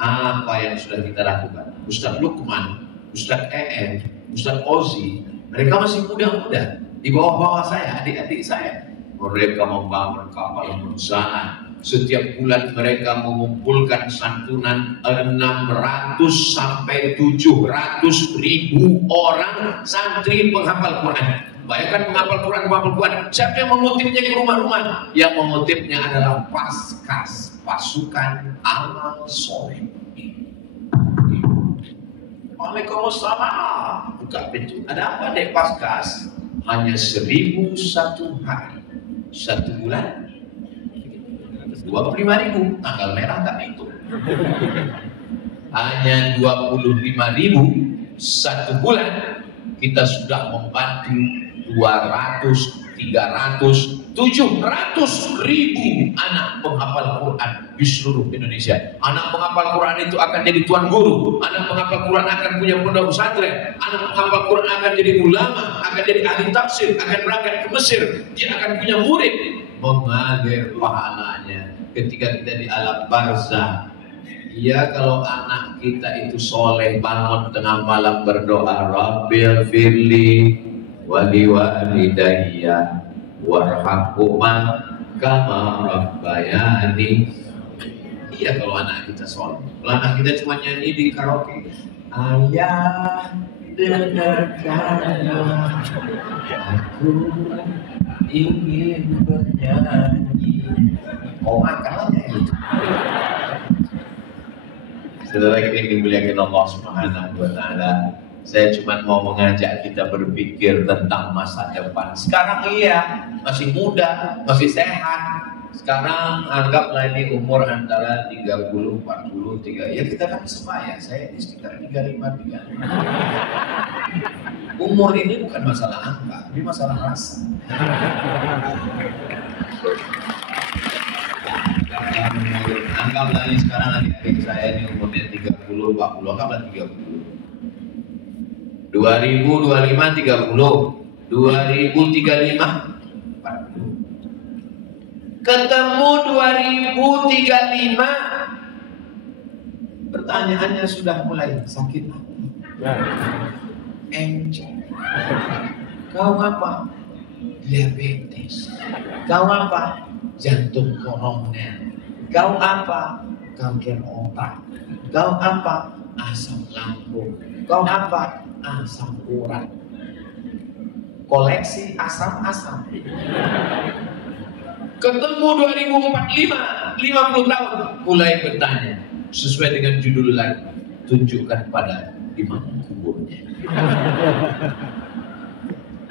apa yang sudah kita lakukan? Ustaz Lukman, Ustaz EM, Ustaz Ozi, mereka masih muda-muda, di bawah-bawah saya, adik-adik saya. Mereka membangun kapal bersama. Setiap bulan mereka mengumpulkan santunan 600 sampai 700 ribu orang santri penghafal Quran. Bayangkan menghafal Quran. Siapa yang mengutipnya ke rumah-rumah? Yang mengutipnya adalah Paskas, pasukan amal soleh. Waalaikumsalam. Buka pintu. Ada apa dek Paskas? Hanya 1001 hari. 1 bulan 25.000, tanggal merah tak itu. Hanya 25.000 1 bulan, kita sudah membantu 230 700.000 anak penghafal Quran di seluruh Indonesia. Anak penghafal Quran itu akan jadi tuan guru, anak penghafal Quran akan punya pondok pesantren, anak penghafal Quran akan jadi ulama, akan jadi ahli tafsir, akan berangkat ke Mesir, dia akan punya murid, mengalir pahalanya ketika kita di alam barzah. Ya, kalau anak kita itu soleh, bangun tengah malam berdoa, Rabbil firli wali walidayya warhamhuma kama rabbayani. Iya, kalau anak kita soleh. Kalau anak kita cuma nyanyi di karaoke, ayah dengarkanlah aku ingin bernyanyi, oh makalnya itu. Saudara kita yang dimuliakan Allah Subhanahu wa Ta'ala, saya cuma mau mengajak kita berpikir tentang masa depan. Sekarang iya, masih muda, masih sehat. Sekarang anggaplah ini umur antara 30, 40, 3. Ya kita kan semua ya, saya ini sekitar 35. Umur ini bukan masalah angka, ini masalah rasa. Anggaplah ini sekarang adik-adik saya ini umurnya 30, 40, anggaplah 30. 2025 30, 2035 40. Ketemu 2035, pertanyaannya sudah mulai sakit hati. Enjoy. Kau apa? Diabetes. Kau apa? Jantung koroner. Kau apa? Kanker otak. Kau apa? Asam lambung. Kau apa? Asam urat. Koleksi asam-asam. Ketemu 2045, 50 tahun, mulai bertanya sesuai dengan judul lagi, tunjukkan pada di mana kuburnya.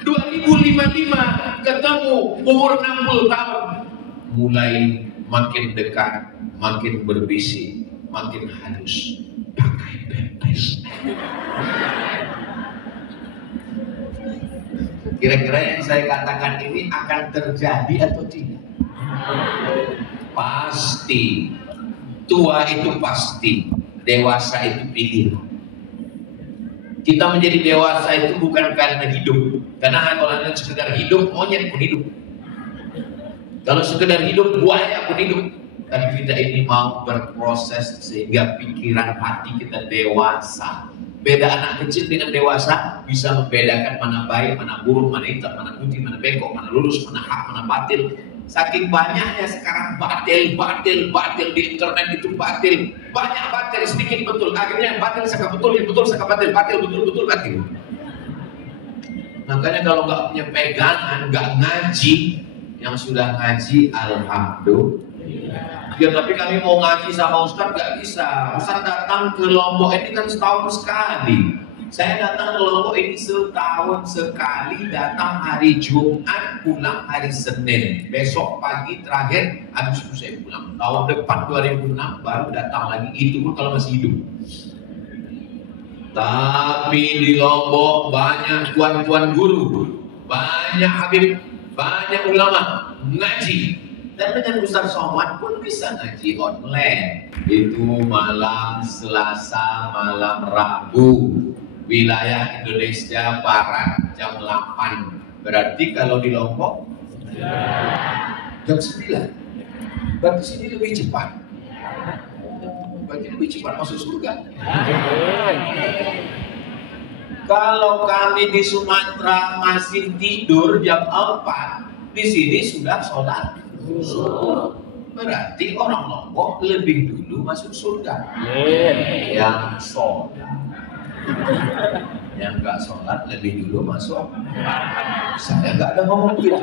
2055 ketemu umur 60 tahun, mulai makin dekat, makin berbisik, makin halus, pakai pempes. Kira-kira yang saya katakan ini akan terjadi atau tidak? Pasti. Tua itu pasti, dewasa itu pilihan. Kita menjadi dewasa itu bukan karena hidup, karena kalau hanya sekedar hidup, monyet pun hidup. Kalau sekedar hidup, buaya pun hidup. Tapi kita ini mau berproses sehingga pikiran hati kita dewasa. Beda anak kecil dengan dewasa bisa membedakan mana baik, mana buruk, mana hitam, mana putih, mana bengkok, mana lurus, mana hak, mana batil. Saking banyaknya sekarang batil di internet itu batil, banyak batil, sedikit betul. Akhirnya batil sangka betul, yang betul sangka batil, batil betul batil. Makanya kalau nggak punya pegangan, nggak ngaji, yang sudah ngaji alhamdulillah. Ya tapi kami mau ngaji sama Ustaz nggak bisa. Ustaz datang ke Lombok ini kan setahun sekali. Saya datang ke Lombok ini setahun sekali, datang hari Jumat, pulang hari Senin. Besok pagi terakhir, habis itu saya pulang. Tahun depan 2006 baru datang lagi, itu pun kalau masih hidup. Tapi di Lombok banyak tuan-tuan guru, banyak habib, banyak ulama ngaji. Dan dengan Ustaz Somad pun bisa ngaji online. Itu malam Selasa, malam Rabu, wilayah Indonesia Barat jam 8. Berarti kalau di Lombok jam 9. Berarti sini lebih cepat. Berarti lebih cepat masuk surga. Kalau kami di Sumatera masih tidur jam 4, di sini sudah sholat. Berarti orang Lombok lebih dulu masuk surga. Yang sholat, yang nggak sholat lebih dulu masuk. Saya nggak ada ngomong gitu.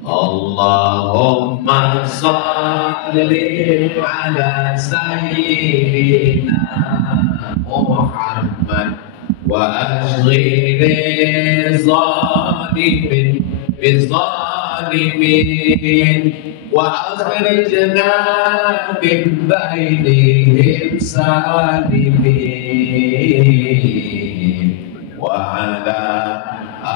Allahumma sholli ala sayyidina Muhammad wa ashghili zalimin بالظالمين وأخرجنا من بينهم سالمين وعلى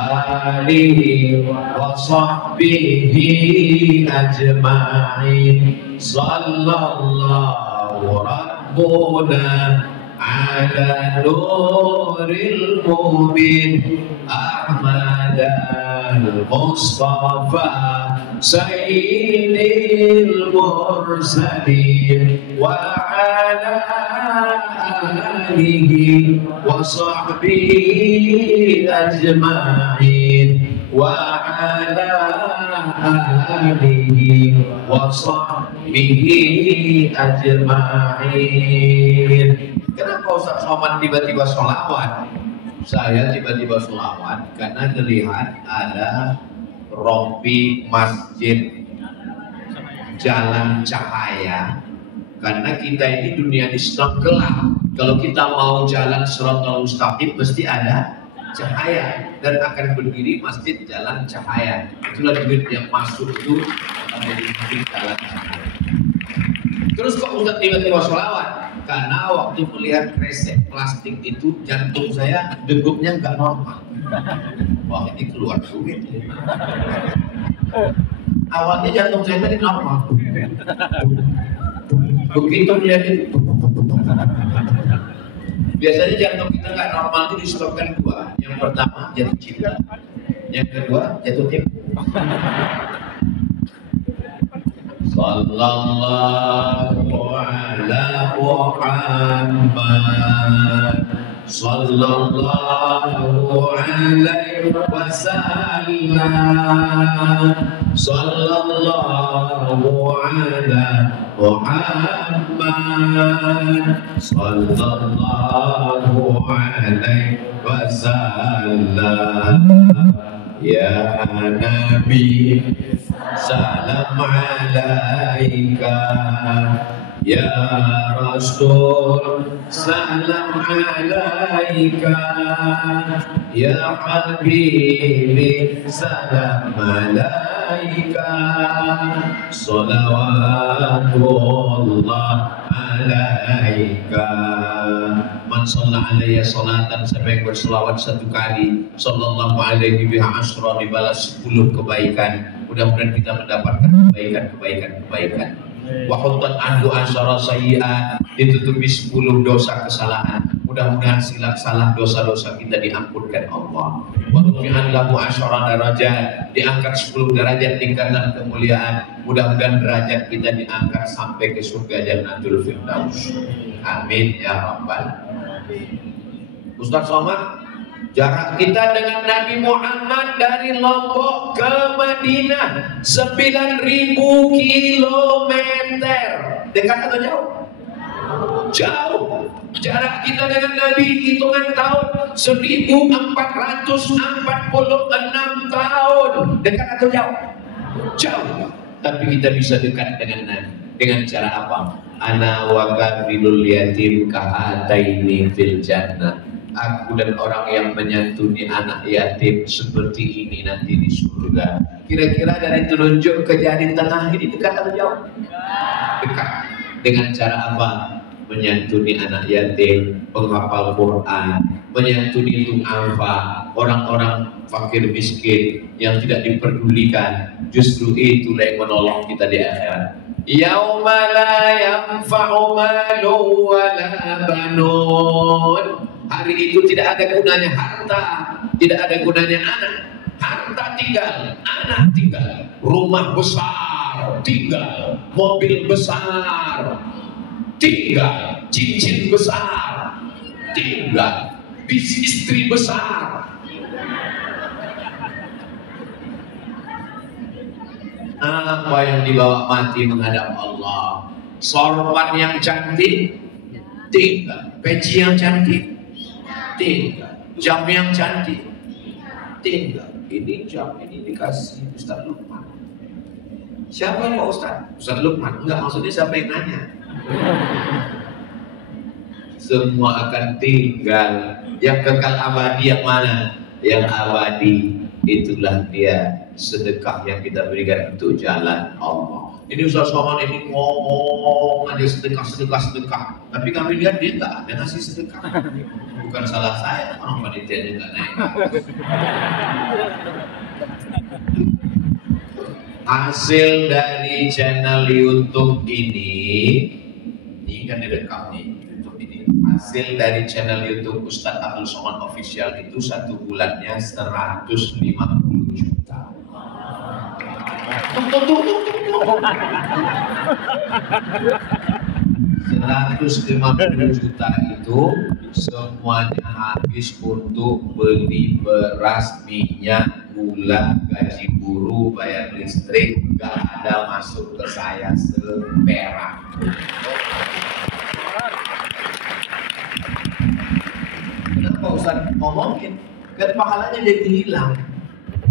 alihi wa sahbihi ajma'in. Sallallahu rabbuna ala nuril mubin Ahmad al-Mustafa sayyidil mursalin wa ala alihi wa sahbihi ajma'in wa ala alihi wa sahbihi ajma'in. Kenapa Ustaz Somad tiba-tiba sholawat? Saya tiba-tiba sholawat karena terlihat ada rompi masjid jalan cahaya. Karena kita ini dunia Islam gelap. Kalau kita mau jalan Shiratal Mustaqim pasti ada cahaya dan akan berdiri masjid jalan cahaya. Itulah duit yang masuk itu akan jadi masjid jalan cahaya. Terus kok Ustaz tiba-tiba sholawat? Karena waktu melihat kresek plastik itu jantung saya degupnya nggak normal. Wah, ini keluar duit. Awalnya jantung saya tadi normal. Begitu lihat itu, biasanya jantung kita nggak normal itu disebabkan dua. Yang pertama jatuh cinta, yang kedua jatuh tempo. Sallallahu ala Muhammad Sallallahu alaihi wasallam Sallallahu ala Muhammad Sallallahu alaihi wasallam. Ya Nabi salam alaika, ya Rasul salam alaika, ya Habibi salam alaika, salawatullah alaika. Man shalla alaiya salatan, siapa yang berselawat satu kali, sallallahu alaihi biha asra, dibalas 10 kebaikan. Mudah-mudahan kita mendapatkan kebaikan. Wa huttat anhu asyara sayyi'at, ditutupi 10 dosa kesalahan. Mudah-mudahan salah dosa-dosa kita diampunkan Allah. Wa rufi'an lahu asyara darajat, diangkat 10 derajat tingkatan kemuliaan. Mudah-mudahan derajat kita diangkat sampai ke surga Jannatul Firdaus. Amin ya rabbal. Ustaz Somad, jarak kita dengan Nabi Muhammad dari Lombok ke Madinah 9.000 kilometer. Dekat atau jauh? Jauh. Jarak kita dengan Nabi hitungan tahun 1446 tahun. Dekat atau jauh? Jauh. Tapi kita bisa dekat dengan Nabi. Dengan cara apa? Ana wa kafilul yatim kahataini fil jannah. Aku dan orang yang menyantuni anak yatim seperti ini nanti di surga. Kira-kira dari telunjuk ke jari tengah ini dekat atau jauh? Dekat. Dengan cara apa? Menyantuni anak yatim, penghafal Quran, menyantuni du'afa, orang-orang fakir miskin yang tidak diperdulikan. Justru itulah yang menolong kita di akhirat. Yauma la yanfa'u malun wala banun. Hari itu tidak ada gunanya harta, tidak ada gunanya anak. Harta tinggal, anak tinggal, rumah besar tinggal, mobil besar tinggal, cincin besar tinggal, bis istri besar. Apa yang dibawa mati menghadap Allah? Sorban yang cantik tinggal, peci yang cantik tinggal, jam yang cantik tinggal. Ini jam ini dikasih Ustaz Lukman. Siapa Pak Ustaz? Ustaz Lukman. Enggak, maksudnya siapa yang nanya? Semua akan tinggal. Yang kekal abadi yang mana? Yang abadi itulah dia sedekah yang kita berikan untuk jalan Allah. Ini Ustaz Somad ini ngomong aja sedekah. Tapi kami lihat dia nggak ada ngasih sedekah. Bukan salah saya, orang panitianya nggak naik. Hasil dari channel YouTube ini kan direkam nih YouTube ini. Hasil dari channel YouTube Ustadz Abdul Somad Official itu 1 bulannya 150 juta. 150 juta itu semuanya habis untuk beli beras, minyak, gula, gaji buruh, bayar listrik, gak ada masuk ke saya seperak. Kenapa Ustaz ngomongin? Kan pahalanya jadi hilang.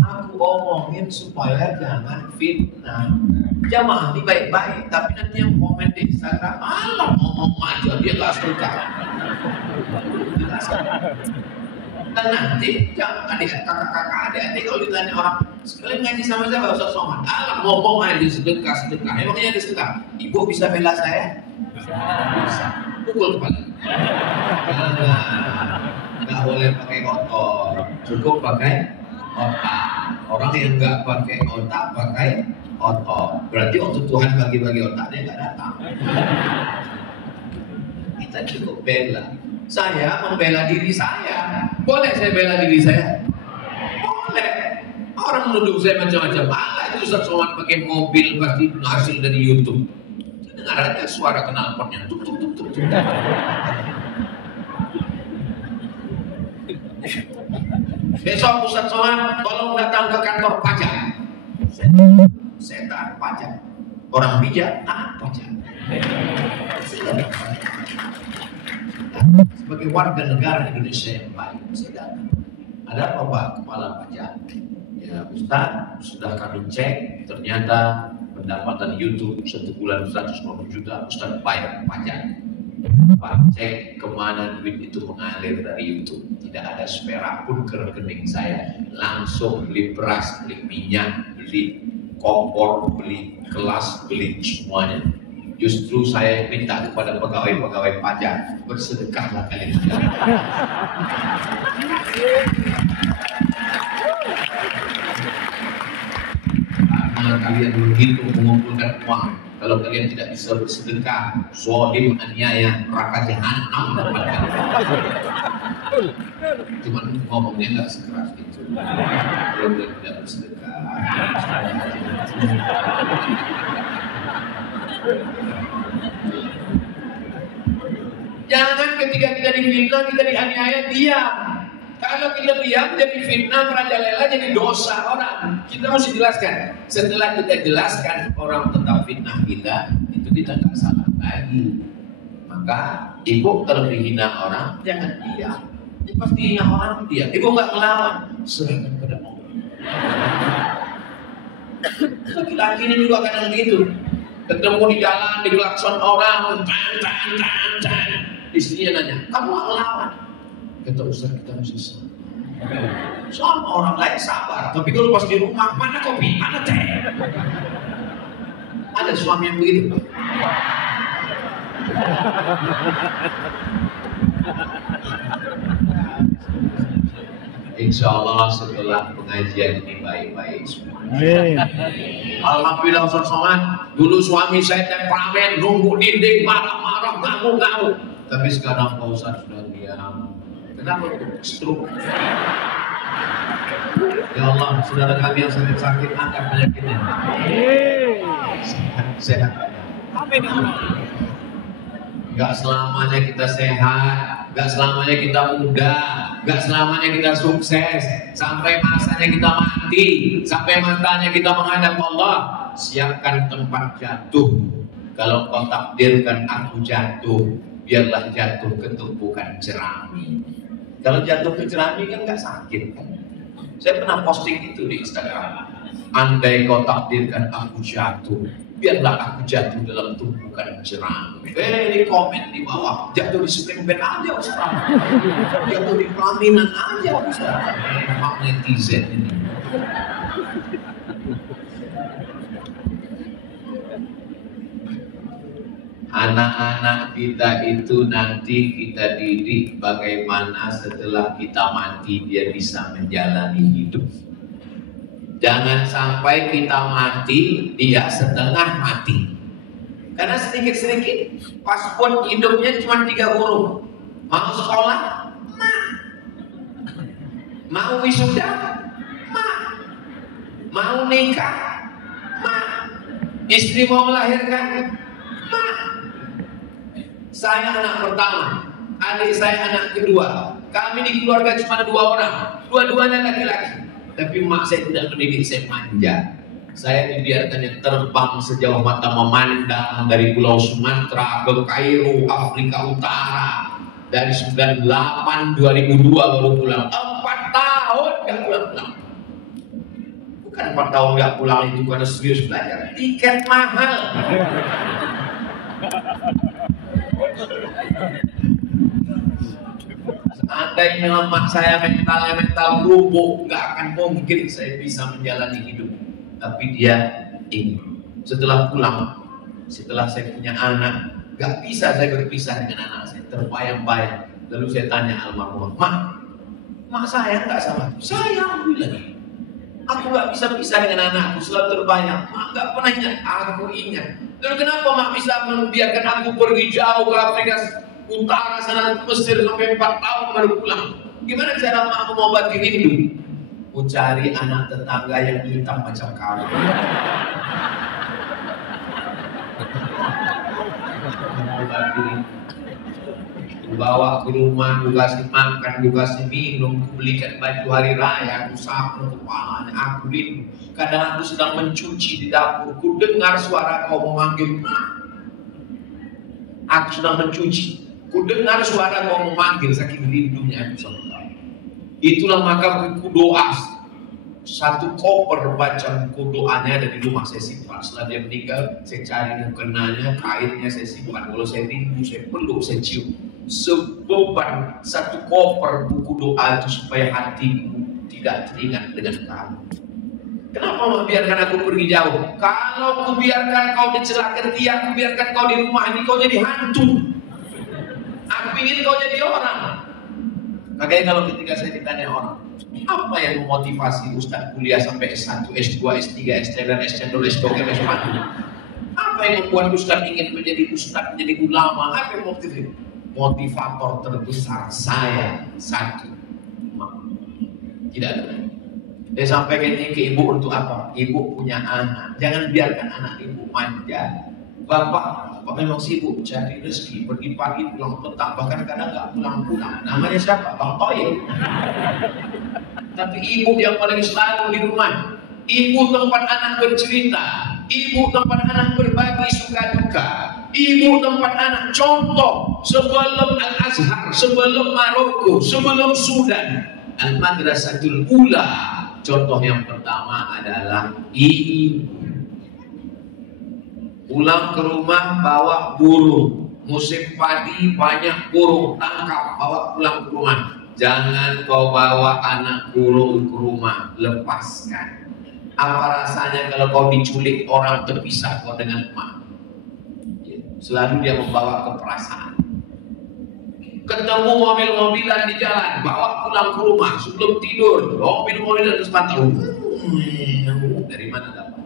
Aku omongin supaya jangan fitnah. Jamaah ini baik-baik, tapi nanti yang komen di Instagram, malah ngomong aja dia gak suka. Dan nanti kakak-kakak adik-adik kalau ditanya orang, sekalian ngaji sama saya Ustaz Somad, ngomong aja sedekah. Emangnya ada sedekah? Ibu bisa bela saya? Bisa. Pukul kepala. Nggak boleh pakai kotor, cukup pakai otak. Orang yang nggak pakai otak pakai otot. Berarti untuk Tuhan bagi-bagi otaknya nggak datang. Kita cukup bela. Saya membela diri saya. Boleh saya bela diri saya? Boleh. Orang menuduh saya macam-macam. Itu Ustaz Somad pakai mobil pasti hasil dari YouTube. Dengar aja suara knalpotnya. Tuk. Besok Ustaz Somad tolong datang ke kantor pajak. Saya taat pajak. Orang bijak taat pajak. Sebagai warga negara Indonesia yang baik, saya datang. Ada apa Pak Kepala Pajak? Ya Ustaz, sudah kami cek, ternyata pendapatan YouTube 1 bulan 150 juta, Ustaz bayar pajak. Pak, cek kemana duit itu mengalir dari YouTube. Tidak ada seperak pun ke rekening saya. Langsung beli beras, beli minyak, beli kompor, beli gelas, beli semuanya. Justru saya minta kepada pegawai-pegawai pajak, bersedekahlah kalian. Karena kalian begitu mengumpulkan uang. Kalau kalian tidak bisa bersedekah, zalim, aniaya, neraka jahanam dapat kalian. Cuman ngomongnya nggak sekeras itu. Kalau kalian tidak bersedekah, jangan ketika kita difitnah, kita dianiaya, diam. Kalau kita diam jadi fitnah, merajalela, jadi dosa orang. Kita mesti jelaskan. Setelah kita jelaskan orang tentang fitnah kita, itu kita nggak salah lagi. Maka ibu kalau dihina orang, jangan diam. Ini pasti hina orang diam. Ibu nggak melawan, serahkan pada Allah. Laki-laki ini juga kadang begitu. Ketemu di jalan, di klakson orang, tan. Istrinya nanya, kamu nggak melawan? Kata Ustaz, kita mesti sabar. Sama orang lain sabar, tapi kalau pas di rumah, mana kopi, mana teh? Ada suami yang begitu. Insya Allah setelah pengajian ini baik-baik semua. Alhamdulillah Ustaz Somad, dulu suami saya temperamen, nunggu dinding, marah-marah, ngamuk-ngamuk. Tapi sekarang Pak Ustaz sudah diam. Kenapa stroke? Ya Allah, saudara kami yang sakit-sakit, angkat penyakitnya. Sehat. Amin. Gak selamanya kita sehat, gak selamanya kita muda, gak selamanya kita sukses. Sampai masanya kita mati, sampai masanya kita menghadap Allah. Siapkan tempat jatuh. Kalau kau takdirkan aku jatuh, biarlah jatuh ke tumpukan jerami. Kalau jatuh ke jerami kan nggak sakit kan? Saya pernah posting itu di Instagram. Andai kau takdirkan aku jatuh, biarlah aku jatuh dalam tumpukan jerami. Di komen di bawah, jatuh di Sukin Ben aja Ustaz. Jatuh di pelaminan aja Ustaz. Memang netizen ini. Anak-anak kita itu nanti kita didik bagaimana setelah kita mati dia bisa menjalani hidup. Jangan sampai kita mati dia setengah mati. Karena sedikit-sedikit paspor hidupnya cuma 3 huruf. Mau sekolah? Ma. Mau wisuda? Ma. Mau nikah? Ma. Istri mau melahirkan? Ma. Saya anak pertama, adik saya anak kedua. Kami di keluarga cuma 2 orang, dua-duanya laki-laki. Tapi mak saya tidak mendidik saya manja. Saya dibiarkannya terbang sejauh mata memandang dari Pulau Sumatera ke Kairo, Afrika Utara. Dari 98 2002 baru pulang. 4 tahun gak pulang-pulang. Bukan 4 tahun gak pulang itu karena serius belajar. Tiket mahal. Seandainya mak saya mental lumpuh, nggak akan mungkin saya bisa menjalani hidup. Tapi dia ingin. Setelah pulang, setelah saya punya anak, nggak bisa saya berpisah dengan anak saya. Terbayang-bayang. Lalu saya tanya almarhumah, mak saya nggak sama. Saya bilang, aku nggak bisa pisah dengan anakku. Selalu terbayang. Mak nggak pernah ingat. Aku ingat. Lalu kenapa mak bisa membiarkan aku pergi jauh ke Afrika Utara sana Mesir sampai 4 tahun baru pulang? Gimana cara mak mengobati rindu? Ku cari anak tetangga yang hitam macam kamu. Mengobati rindu. Ku bawa ke rumah, ku kasih makan, ku kasih minum, ku belikan baju hari raya, ku sapu kepalanya, aku rindu. Kadang aku sedang mencuci di dapur, ku dengar suara kau memanggil mak. Aku sedang mencuci, ku dengar suara kau memanggil, saking rindunya aku sama kau. Itulah maka ku doa. 1 koper baca buku doanya ada di rumah saya simpan. Setelah dia meninggal, saya cari mukenanya, kainnya saya simpan. Kalau saya rindu, saya peluk, saya cium. Sebeban 1 koper buku doa itu supaya hatiku tidak teringat dengan kamu. Kenapa membiarkan aku pergi jauh? Kalau ku biarkan kau dicela kerja, aku biarkan kau di rumah ini, kau jadi hantu. Aku ingin kau jadi orang. Makanya kalau ketika saya ditanya orang, apa yang memotivasi Ustaz kuliah sampai S1, S2, S3, S3, S2, S2, S1? Apa yang membuat Ustaz ingin menjadi Ustaz, menjadi ulama? Apa yang motivasi? Motivator terbesar saya satu, tidak ada. Saya sampaikan ini ke ibu untuk apa? Ibu punya anak, jangan biarkan anak ibu manja. Bapak memang sibuk cari rezeki, pergi pagi pulang petang, bahkan kadang nggak pulang-pulang. Namanya siapa? Bang Toy. Tapi ibu yang paling selalu di rumah. Ibu tempat anak bercerita, ibu tempat anak berbagi suka duka, ibu tempat anak contoh sebelum Al-Azhar, sebelum Maroko, sebelum Sudan. Al-Madrasatul Ula, contoh yang pertama adalah ibu. Pulang ke rumah bawa burung, musim padi banyak burung, tangkap bawa pulang ke rumah. Jangan kau bawa anak burung ke rumah, lepaskan. Apa rasanya kalau kau diculik orang terpisah kau dengan emak? Selalu dia membawa keperasaan. Ketemu mobil-mobilan di jalan, bawa pulang ke rumah sebelum tidur. Mobil-mobilan terus pantau. Dari mana dapat?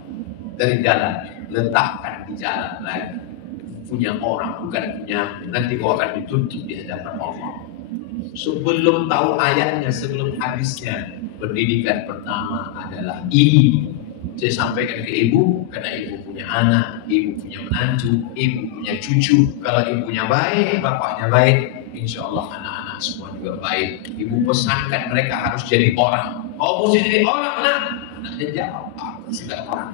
Dari jalan. Letakkan di jalan lagi. Punya orang, bukan punya. Nanti kau akan dituntut di hadapan Allah. Sebelum tahu ayatnya, sebelum hadisnya, pendidikan pertama adalah ibu. Saya sampaikan ke ibu, karena ibu punya anak, ibu punya menantu, ibu punya cucu. Kalau ibunya baik, bapaknya baik, insya Allah anak-anak semua juga baik. Ibu pesankan mereka harus jadi orang. Kau mesti jadi orang, nak. Anaknya jawab, aku sudah orang.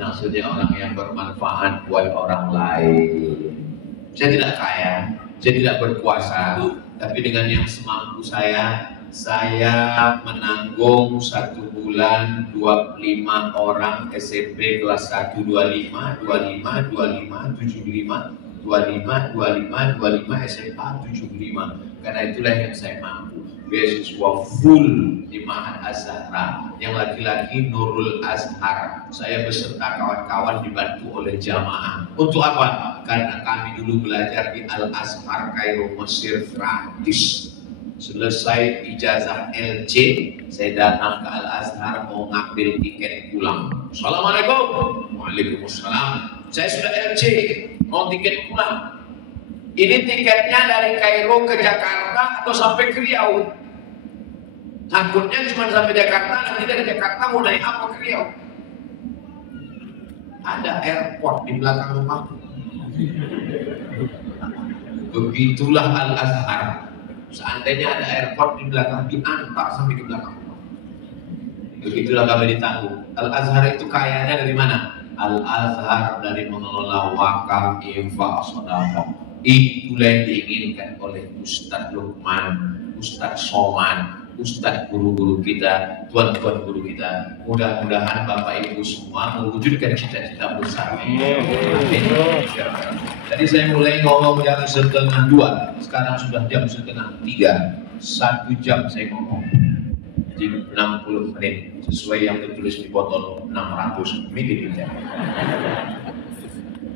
Maksudnya orang yang bermanfaat buat orang lain. Saya tidak kaya, saya tidak berkuasa, tapi dengan yang semampu saya menanggung 1 bulan 25 orang SMP kelas 1, 25, 75, 25, 75, 25, 25 SMA 75. Karena itulah yang saya mampu. beasiswa full di Ma'had Az-Zahra, yang laki-laki Nurul Azhar. Saya beserta kawan-kawan dibantu oleh jamaah. Untuk apa? Karena kami dulu belajar di Al-Azhar Kairo Mesir gratis. Selesai ijazah LC, saya datang ke Al-Azhar mau ngambil tiket pulang. Assalamualaikum. Waalaikumsalam. Saya sudah LC, mau tiket pulang. Ini tiketnya dari Kairo ke Jakarta atau sampai ke Riau? Takutnya cuma sampai Jakarta, nanti dari Jakarta mau naik apa ke Riau? Ada airport di belakang rumahku. Begitulah Al-Azhar. Seandainya ada airport di belakang, diantar sampai di belakang rumah. Begitulah kami ditanggung. Al-Azhar itu kayanya dari mana? Al-Azhar dari mengelola wakaf, infak, sedekah. Itulah yang diinginkan oleh Ustadz Lukman, Ustadz Soman, Ustadz guru-guru kita, tuan-tuan guru kita. Mudah-mudahan Bapak Ibu semua mewujudkan cita-cita besar. Amin. Tadi saya mulai ngomong jam 1:30, sekarang sudah jam 2:30. 1 jam saya ngomong. Jadi 60 menit sesuai yang tertulis di botol 600 ml.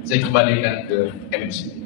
Saya kembalikan ke MC.